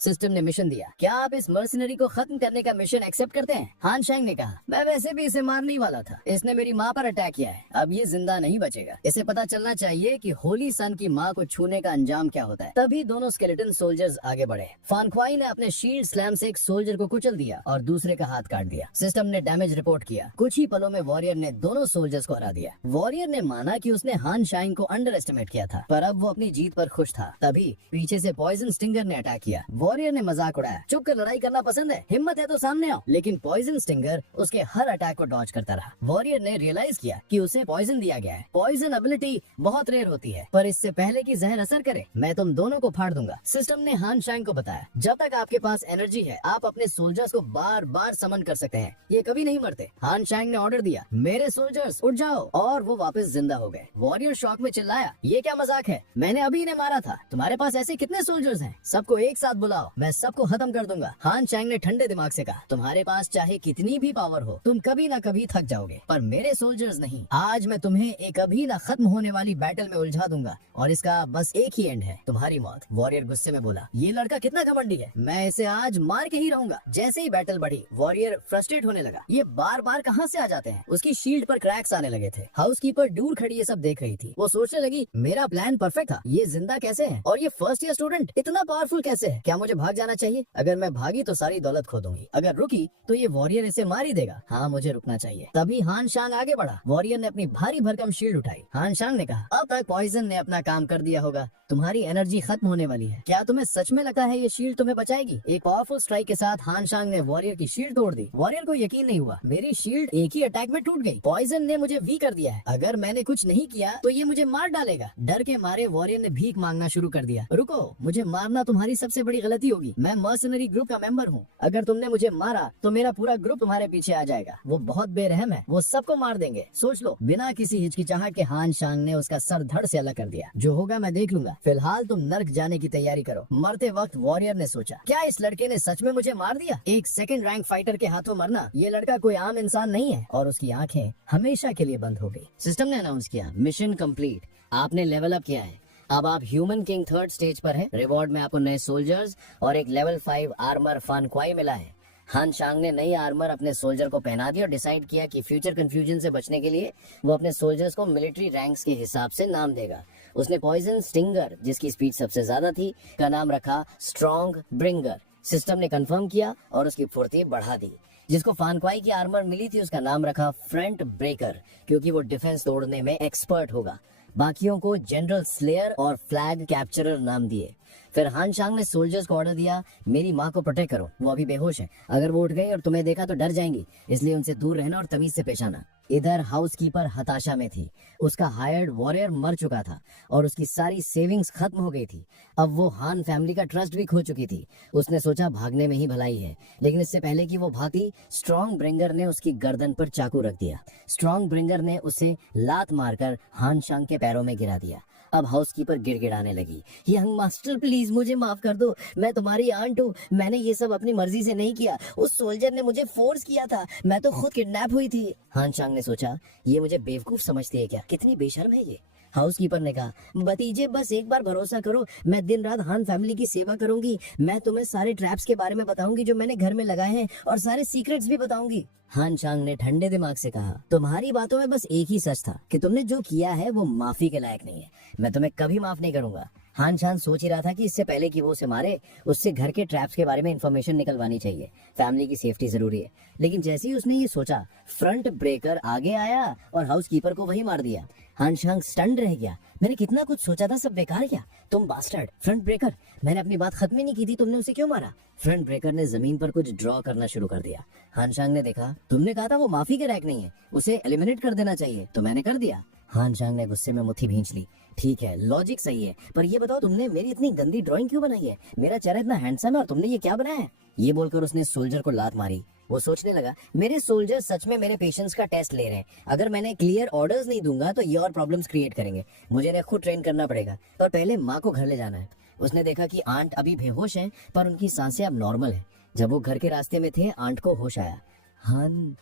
System ने मिशन दिया। क्या आप इस मर्सिनरी को खत्म करने का मिशन एक्सेप्ट करते हैं? हान शांग ने कहा, मैं वैसे भी इसे मारने ही वाला था। इसने मेरी माँ पर अटैक किया है, अब ये जिंदा नहीं बचेगा। इसे पता चलना चाहिए कि होली सन की माँ को छूने का अंजाम क्या होता है। तभी दोनों स्केलेटन सोल्जर्स आगे बढ़े। फान ख्वाई ने अपने शील्ड स्लैम से एक सोल्जर को कुचल दिया और दूसरे का हाथ काट दिया। सिस्टम ने डैमेज रिपोर्ट किया। कुछ ही पलों में वॉरियर ने दोनों सोल्जर्स को हरा दिया। वॉरियर ने माना कि उसने हान शांग को अंडर एस्टिमेट किया था, पर अब वो अपनी जीत पर खुश था। तभी पीछे से पॉइजन स्टिंगर ने अटैक किया। वॉरियर ने मजाक उड़ाया, चुप कर लड़ाई करना पसंद है, हिम्मत है तो सामने आओ। लेकिन पॉइजन स्टिंगर उसके हर अटैक को डॉज करता रहा। वॉरियर ने रियलाइज किया कि उसे पॉइजन दिया गया है। पॉइजन एबिलिटी बहुत रेयर होती है, पर इससे पहले कि जहर असर करे, मैं तुम दोनों को फाड़ दूंगा। सिस्टम ने हान शांग को बताया, जब तक आपके पास एनर्जी है, आप अपने सोल्जर्स को बार बार समन कर सकते हैं, ये कभी नहीं मरते। हान शांग ने ऑर्डर दिया, मेरे सोल्जर्स उठ जाओ, और वो वापस जिंदा हो गए। वॉरियर शॉक में चिल्लाया, ये क्या मजाक है? मैंने अभी इन्हें मारा था। तुम्हारे पास ऐसे कितने सोल्जर्स हैं? सबको एक साथ बुलाओ, मैं सबको खत्म कर दूंगा। हान शांग ने ठंडे दिमाग से कहा, तुम्हारे पास चाहे कितनी भी पावर हो, तुम कभी ना कभी थक जाओगे, पर मेरे सोल्जर्स नहीं। आज मैं तुम्हें एक अभी ना खत्म होने वाली बैटल में उलझा दूंगा और इसका बस एक ही एंड है, तुम्हारी मौत। वॉरियर गुस्से में बोला, ये लड़का कितना घमंडी है, मैं इसे आज मार के ही रहूंगा। जैसे ही बैटल बढ़ी, वॉरियर फ्रस्ट्रेट होने लगा। ये बार बार कहाँ से आ जाते हैं? उसकी शील्ड पर क्रैक्स आने लगे थे। हाउसकीपर दूर खड़ी ये सब देख रही थी। वो सोचने लगी, मेरा प्लान परफेक्ट था, ये जिंदा कैसे है? और ये फर्स्ट ईयर स्टूडेंट इतना पावरफुल कैसे है? क्या मुझे भाग जाना चाहिए? अगर मैं भागी तो सारी दौलत खो दूंगी, अगर रुकी तो ये वॉरियर इसे मार ही देगा। हाँ, मुझे रुकना चाहिए। तभी हान शांग आगे बढ़ा। वॉरियर ने अपनी भारी भरकम शील्ड उठाई। हान शांग ने कहा, अब तक पॉइजन ने अपना काम कर दिया होगा, तुम्हारी एनर्जी खत्म होने वाली है। क्या तुम्हें सच में लगता है ये शील्ड तुम्हें बचाएगी? एक पावरफुल स्ट्राइक के साथ हान शांग ने वॉरियर की शील्ड तोड़ दी। वॉरियर को यकीन नहीं हुआ, मेरी शील्ड एक ही अटैक में टूट गई। पॉइजन ने मुझे वीक कर दिया है, अगर मैंने कुछ नहीं किया तो ये मुझे मार डालेगा। डर के मारे वॉरियर ने भीख मांगना शुरू कर दिया। रुको, मुझे मारना तुम्हारी सबसे बड़ी गलती होगी। मैं मर्सनरी ग्रुप का मेंबर हूँ, अगर तुमने मुझे मारा तो मेरा पूरा ग्रुप तुम्हारे पीछे आ जाएगा। वो बहुत बेरहम है, वो सबको मार देंगे, सोच लो। बिना किसी हिचकिचाहट के हान शांग ने उसका सर धड़ से अलग कर दिया। जो होगा मैं देख लूंगा, फिलहाल तुम नर्क जाने की तैयारी करो। मरते वक्त वॉरियर ने सोचा, क्या इस लड़के ने सच में मुझे मार दिया? एक सेकंड रैंक फाइटर के हाथों मरना, ये लड़का कोई आम इंसान नहीं है। और उसकी आंखें हमेशा के लिए बंद हो गई। सिस्टम ने अनाउंस किया, मिशन कंप्लीट, आपने लेवल अप किया है। अब आप ह्यूमन किंग 3rd स्टेज पर है। रिवॉर्ड में आपको नए सोल्जर्स और एक लेवल 5 आर्मर फान ख्वाई मिला है। हान शांग ने नई आर्मर अपने सोल्जर को पहना दी और डिसाइड किया कि फ्यूचर कंफ्यूजन से बचने के लिए वो अपने सोल्जर्स को मिलिट्री रैंक्स के हिसाब से नाम देगा। उसने पॉइजन स्टिंगर, जिसकी स्पीड सबसे ज्यादा थी, का नाम रखा स्ट्रॉन्ग ब्रिंगर। सिस्टम ने कंफर्म किया और उसकी फुर्ती बढ़ा दी। जिसको फान ख्वाई की आर्मर मिली थी, उसका नाम रखा फ्रंट ब्रेकर, क्योंकि वो डिफेंस तोड़ने में एक्सपर्ट होगा। बाकियों को जनरल स्लेयर और फ्लैग कैप्चरर नाम दिए। फिर हान शांग ने सोल्जर्स को ऑर्डर दिया, मेरी माँ को प्रोटेक्ट करो, वो अभी बेहोश है, अगर वो उठ गई और तुम्हें देखा तो डर जाएंगी, इसलिए उनसे दूर रहना और तमीज से पेश आना। इधर हाउसकीपर हताशा में थी। उसका हायर्ड वॉरियर मर चुका था और उसकी सारी सेविंग्स खत्म हो गई थी। अब वो हान फैमिली का ट्रस्ट भी खो चुकी थी। उसने सोचा भागने में ही भलाई है, लेकिन इससे पहले कि वो भागी, स्ट्रॉन्ग ब्रिंगर ने उसकी गर्दन पर चाकू रख दिया। स्ट्रॉन्ग ब्रिंगर ने उसे लात मारकर हान शांग के पैरों में गिरा दिया। अब हाउसकीपर गिड़गिड़ाने लगी। यंग मास्टर प्लीज मुझे माफ कर दो, मैं तुम्हारी आंट हूँ, मैंने ये सब अपनी मर्जी से नहीं किया, उस सोल्जर ने मुझे फोर्स किया था, मैं तो खुद किडनैप हुई थी। हान चांग ने सोचा, ये मुझे बेवकूफ समझती है क्या, कितनी बेशर्म है ये। हाउसकीपर ने कहा, भतीजे बस एक बार भरोसा करो, मैं दिन रात हान फैमिली की सेवा करूंगी, मैं तुम्हें सारे ट्रैप्स के बारे में बताऊंगी जो मैंने घर में लगाए हैं और सारे सीक्रेट्स भी बताऊंगी। हान चांग ने ठंडे दिमाग से कहा, तुम्हारी बातों में बस एक ही सच था कि तुमने जो किया है वो माफी के लायक नहीं है, मैं तुम्हें कभी माफ नहीं करूंगा। हान चांग सोच ही रहा था कि इससे पहले कि वो उसे मारे, उससे घर के ट्रैप्स के बारे में इंफॉर्मेशन निकलवानी चाहिए, फैमिली की सेफ्टी जरूरी है। लेकिन जैसे ही उसने ये सोचा, फ्रंट ब्रेकर आगे आया और हाउसकीपर को वही मार दिया। हान चांग स्टन्ड रह गया, मैंने कितना कुछ सोचा था, सब बेकार किया। तुम बास्टर्ड, फ्रंट ब्रेकर, मैंने अपनी बात खत्म ही नहीं की थी, तुमने उसे क्यों मारा। फ्रंट ब्रेकर ने जमीन पर कुछ ड्रॉ करना शुरू कर दिया। हान चांग ने देखा, तुमने कहा था वो माफी के लायक नहीं है, उसे एलिमिनेट कर देना चाहिए, तो मैंने कर दिया। हान चांग ने गुस्से में मुट्ठी भींच ली। ठीक है, लॉजिक सही है, पर ये बताओ तुमने मेरी इतनी गंदी ड्राइंग क्यों बनाई है, मेरा चेहरा इतना हैंडसम है और तुमने ये क्या बनाया है। ये बोलकर उसने सोल्जर को लात मारी। वो सोचने लगा, मेरे सोल्जर सच में मेरे पेशेंट्स का टेस्ट ले रहे हैं, अगर मैंने क्लियर ऑर्डर्स नहीं दूंगा तो ये और प्रॉब्लम्स क्रिएट करेंगे, मुझे इन्हें खुद ट्रेन करना पड़ेगा, पर पहले माँ को घर ले जाना है। उसने देखा कि आंट अभी बेहोश है, पर उनकी सांसें अब नॉर्मल है। जब वो घर के रास्ते में थे, आंट को होश आया। हान,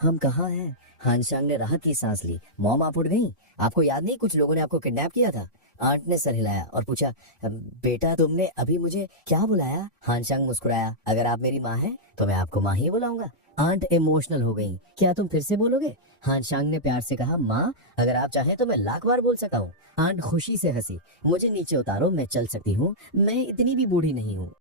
हम कहाँ हैं। हान चांग ने राहत की सांस ली। मॉम, आप उठ गई, आपको याद नहीं कुछ लोगों ने आपको किडनैप किया था। आंट ने सर हिलाया और पूछा, बेटा तुमने अभी मुझे क्या बुलाया। हान चांग मुस्कुराया, अगर आप मेरी माँ हैं तो मैं आपको माँ ही बुलाऊंगा। आंट इमोशनल हो गई, क्या तुम फिर से बोलोगे। हान चांग ने प्यार से कहा, माँ अगर आप चाहें तो मैं लाख बार बोल सकता हूँ। आंट खुशी से हंसी, मुझे नीचे उतारो, मैं चल सकती हूँ, मैं इतनी भी बूढ़ी नहीं हूँ।